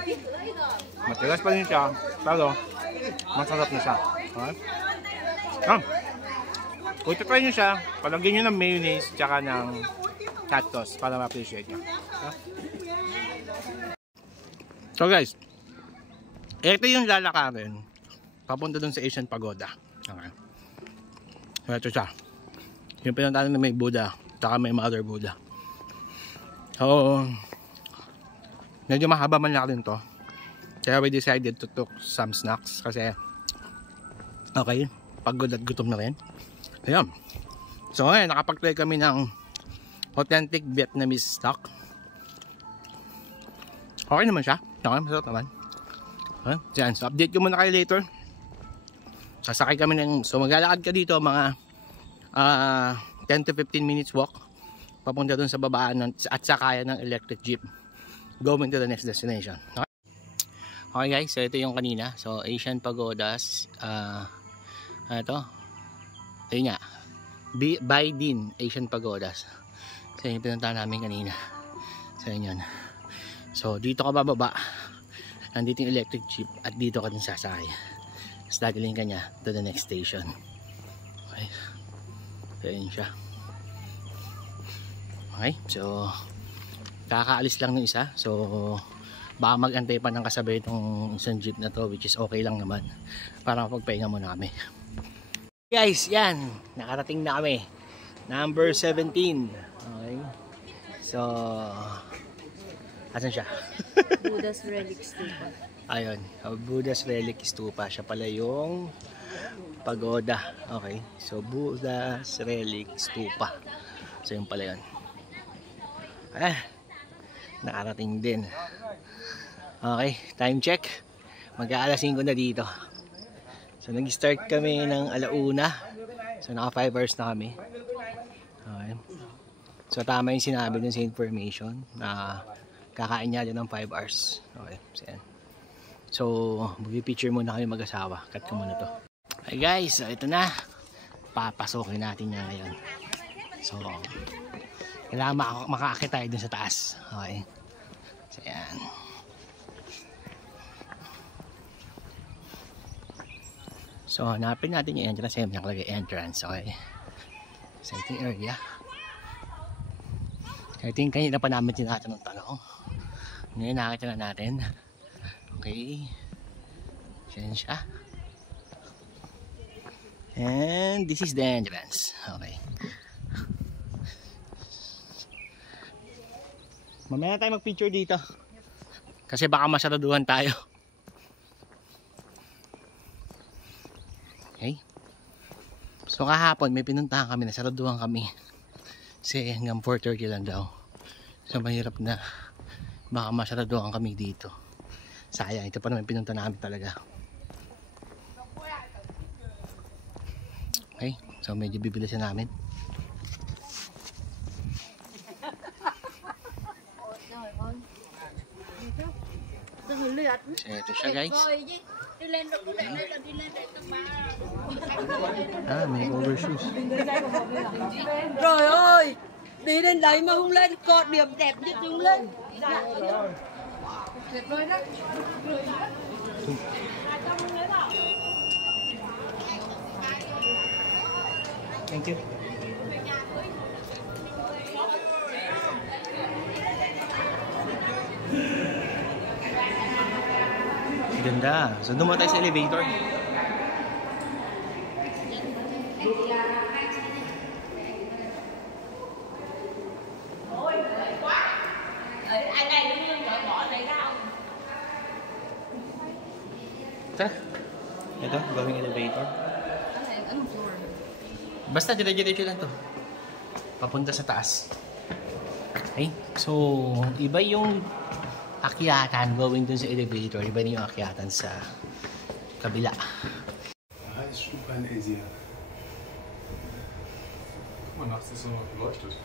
Matigas pa rin siya. Pero, masarap na siya. Okay? Kung ito-try nyo siya, palagyan nyo ng mayonnaise tsaka ng hot sauce para ma-appreciate nyo. So guys, ito yung lalakarin papunta dun sa Asian Pagoda. Okay. Ito siya. Yung pinuntahan na may Buddha tsaka may Mother Buddha. So, medyo mahaba man lang rin to. Kaya we decided to took some snacks kasi okay, pagod at gutom na rin. Ayan. So ngayon, nakapag-try kami ng authentic Vietnamese stock. Okay naman siya. Okay, masarap naman. Ayan. So update ko muna kayo later. Sasakay kami ng, so maglalakad ka dito mga 10 to 15 minutes walk papunta dun sa babaan at sakayan ng electric jeep going to the next destination. Okay? Okay guys, so ito yung kanina. So Asian Pagodas, ito, ayun nga, Bai Dinh Asian Pagodas. So yung pinuntahan namin kanina. So yun. So dito ka bababa, nandito yung electric jeep at dito ka din sasakay. Tapos dadalhin ka niya to the next station. Okay, so yun siya. Okay, so kakaalis lang ng isa. So baka mag-antay pa ng kasabay itong isang jeep na to, which is okay lang naman para mapagpahinga muna kami. Guys, yan, nakarating na kami, number 17. Okay, so asan siya? Buddha's Relic Stupa. Ayun, Buddha's Relic Stupa. Siya pala yung pagoda. Okay, so Buddha's Relic Stupa. So yun pala yun. Nakarating din. Okay, time check. Mag-aalas 5 na dito. So nag-start kami ng 1:00. So naka 5 hours na kami. Okay. So tama yung sinabi dun sa information na kakain niya din ng 5 hours. Okay, so yan. So mag-picture muna kami mag-asawa. Cut ko muna to. Hey guys, so ito na. Papasokin natin niya ngayon. So kailangan makaakit tayo dun sa taas. Okay. So yan. So hanapin natin yung entrance. Ayun, nakalagay entrance. Okay. So ito yung area. Ito yung kanina pa namin tinatanong tanong. Ngayon nakakita na natin. Okay. Diyan siya. And this is the entrance. Okay. Mamaya na tayo mag-picture dito. Kasi baka masaraduhan tayo. Okay. So kahapon may pinuntahan kami, nasaraduhan kami. Kasi hanggang 4:30 lang daw. So mahirap na. Baka masaraduhan kami dito. Sayang, ito pa naman pinunta namin talaga. Okay, so medyo bibilisan namin. So ito siya guys. Ah, may overshoes. Trời ơi, đi lên đấy mà không lên cột điểm đẹp nhất chúng lên. Tuyệt vời đó. Thank you. Ganda. So, doon muna tayo sa elevator. Tara. Ito, going elevator. Basta, dire-diretso lang to. Papunta sa taas. Okay? So, iba yung akyatan going dun sa elevator. Iba rin yung akyatan sa kabila. Ist Stupan-Asia. Guck mal, nachts ist es noch beleuchtet.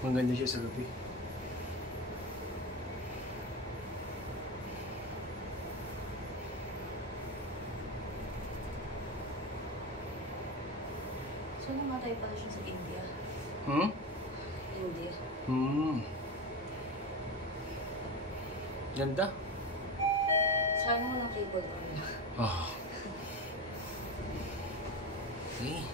Maganda siya sa gabi. So, namatay pala siya sa India. India. Ganda. Saan mo ng cable on? Oh. Okay.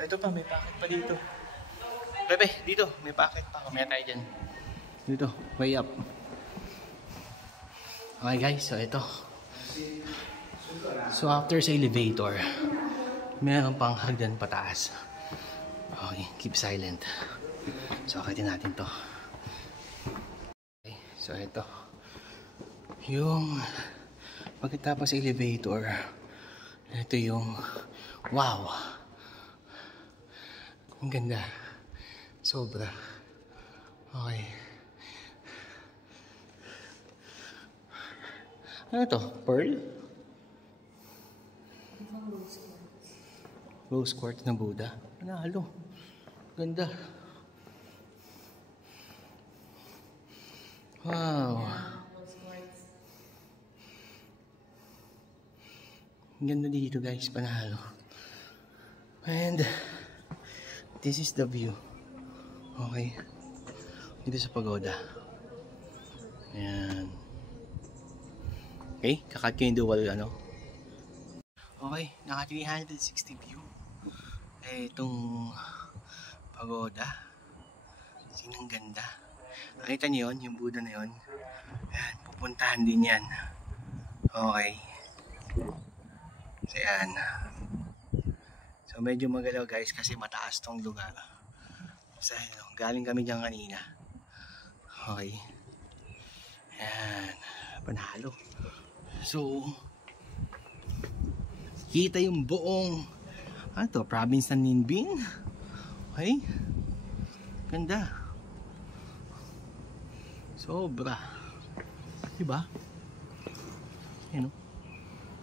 Ito pa, may packet pa dito. Bebe, dito, may packet pa. Kumaya tayo dyan. Dito, way up. Okay guys, so ito. So after sa elevator, meron pang hagdan pataas. Okay, keep silent. So akitin natin to. Okay, so ito. Yung pagkatapos sa elevator, ito yung wow. Ang ganda. Sobra. Okay. Ano to? Pearl? Rose quartz ng Buddha. Panalo. Ganda. Wow. Ang ganda dito guys. Panalo. And this is the view. Okay. Dito sa pagoda. Ayan. Okay, kakat ko yung dual ano. Okay, naka 360 view. Eh, itong pagoda. Sinang ganda. Nakita niyo yun, yung Buddha na yun. Ayan, pupuntahan din yan. Okay. So, ayan. So, medyo magalaw guys kasi mataas tong lugar. So, galing kami dyan kanina. Okay. Ayan. Panalo. So, kita yung buong ano to, province ng Ninh Binh. Okay? Ganda. Sobra. Diba? Yan o.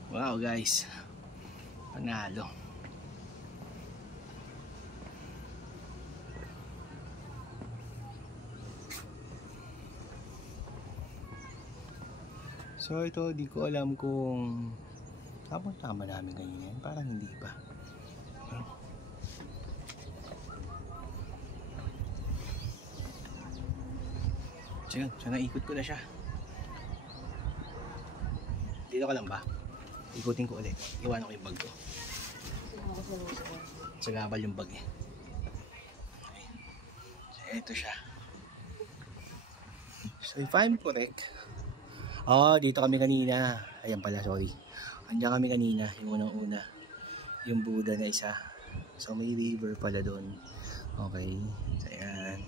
Wow guys. Panalo. So ito, di ko alam kung tama namin ganyan yan. Parang hindi pa. So naikot ko na siya. Dito ka lang ba? Ikutin ko ulit. Iwanan ko yung bag ko. Sa gabal yung bag eh. Okay. So ito siya. So if I'm correct, dito kami kanina. Ayan pala, sorry. Andiyan kami kanina, yung unang-una. Yung Buddha na isa. So may river pala doon. Okay. So ayan.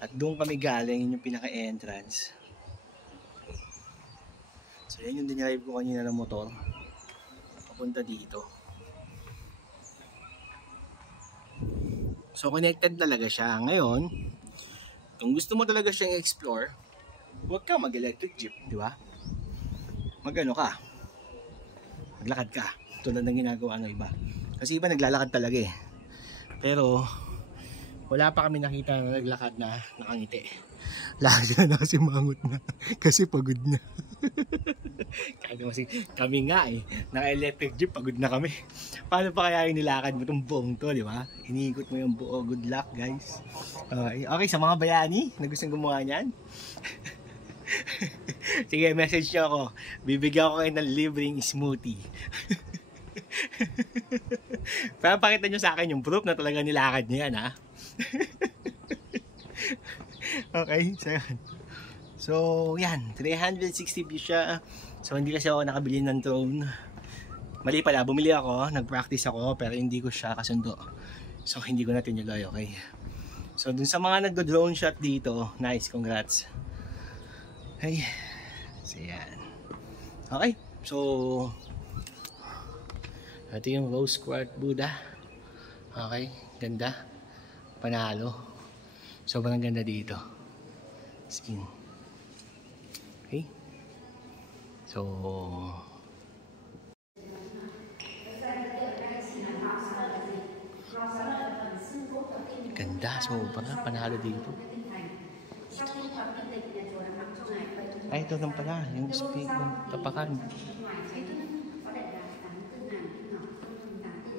At doon kami galing, yun yung pinaka-entrance. So yan yung dinirive ko kanina ng motor. Papunta dito. So connected talaga siya. Ngayon, kung gusto mo talaga siyang explore, huwag ka mag-electric jeep, di ba? Mag-ano ka? maglakad ka. Tulad ng ginagawa ng iba. Kasi iba naglalakad talaga eh. Pero, wala pa kami nakita na naglakad na nakangiti. Lahat sila nakasimangot na. Kasi pagod na. Kasi kami nga eh. Naka-electric jeep, pagod na kami. Paano pa kaya yung nilakad mo itong buong to, di ba? Hiniikot mo yung buo. Good luck, guys. Okay, sa mga bayani na gustong gumawa niyan. Sige, message nyo ako. Bibigyan ko kayo ng libreng smoothie. Pero pakita nyo sa akin yung proof na talaga nilakad nyo yan, ha? Okay, so yan. So, yan. 360 views siya. So, hindi kasi ako nakabili ng drone. Mali pala, bumili ako. Nag-practice ako, pero hindi ko siya kasundo. So, hindi ko na tinuloy, okay? So, dun sa mga nagdo-drone shot dito, nice, congrats. Hey. So, yan. Okay, so ito yung rose quartz Buddha. Okay, ganda. Panalo. Sobrang ganda dito. Skin. Okay. So ganda. So panalo dito. Ay, ito lang pala. Yung speak ng tapakan.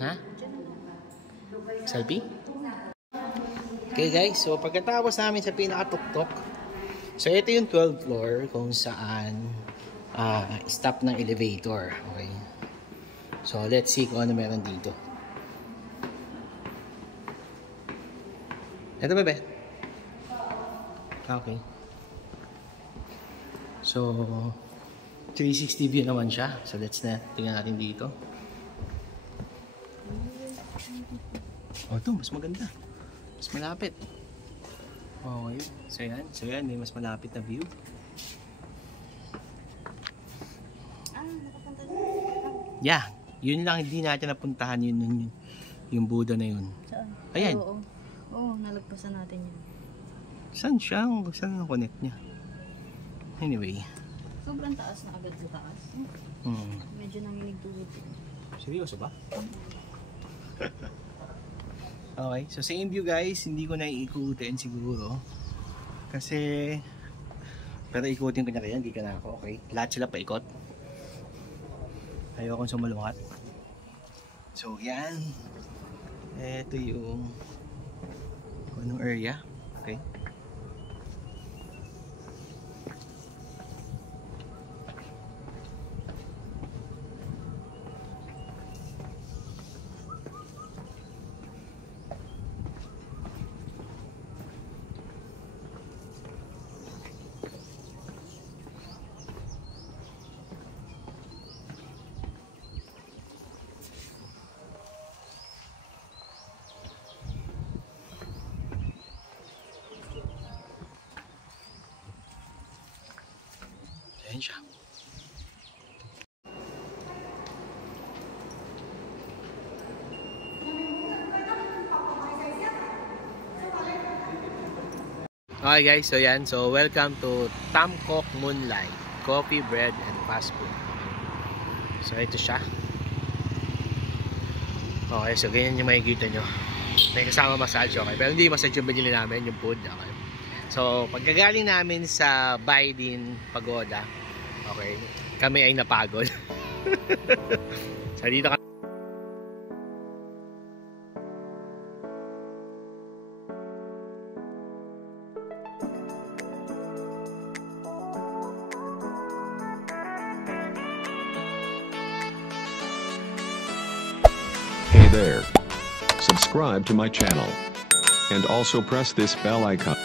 Ha? Selfie? Okay guys, so pagkatapos namin sa pinakatuktok, so ito yung 12th floor kung saan stop ng elevator. Okay. So let's see kung ano meron dito. Ito ba, Beth? Okay. So 360 view naman siya. So let's tingnan natin dito. Oh, ito mas maganda. Mas malapit. Okay. So yan, may mas malapit na view. Yeah, yun lang hindi natin napuntahan yun yung Buddha na yun. Saan? Ayan. Oo, nalagpasan natin yun. Saan siya? Saan ang connect niya? Anyway. Sobrang taas na agad sa taas. Medyo nanginig tuwid. Seryoso ba? Okay, so same view guys. Hindi ko na iikutin siguro. Kasi pero ikutin ko na kaya, hindi ka na ako. Okay, lahat sila paikot. Ayokong sumalungat. So yan. Ito yung anong area. Okay. Ayan siya. Okay guys, so yan. So welcome to Tamkok Moonlight Coffee, Bread, and Fast Food. So ito siya. Okay, so ganyan yung makikita nyo. May kasama massage, okay. Pero hindi massage yung binili namin, yung food, okay. So pagkagaling namin sa Baidin Pagoda, okay, kami ay napagod. So dito kami. Hey there. Subscribe to my channel. And also press this bell icon.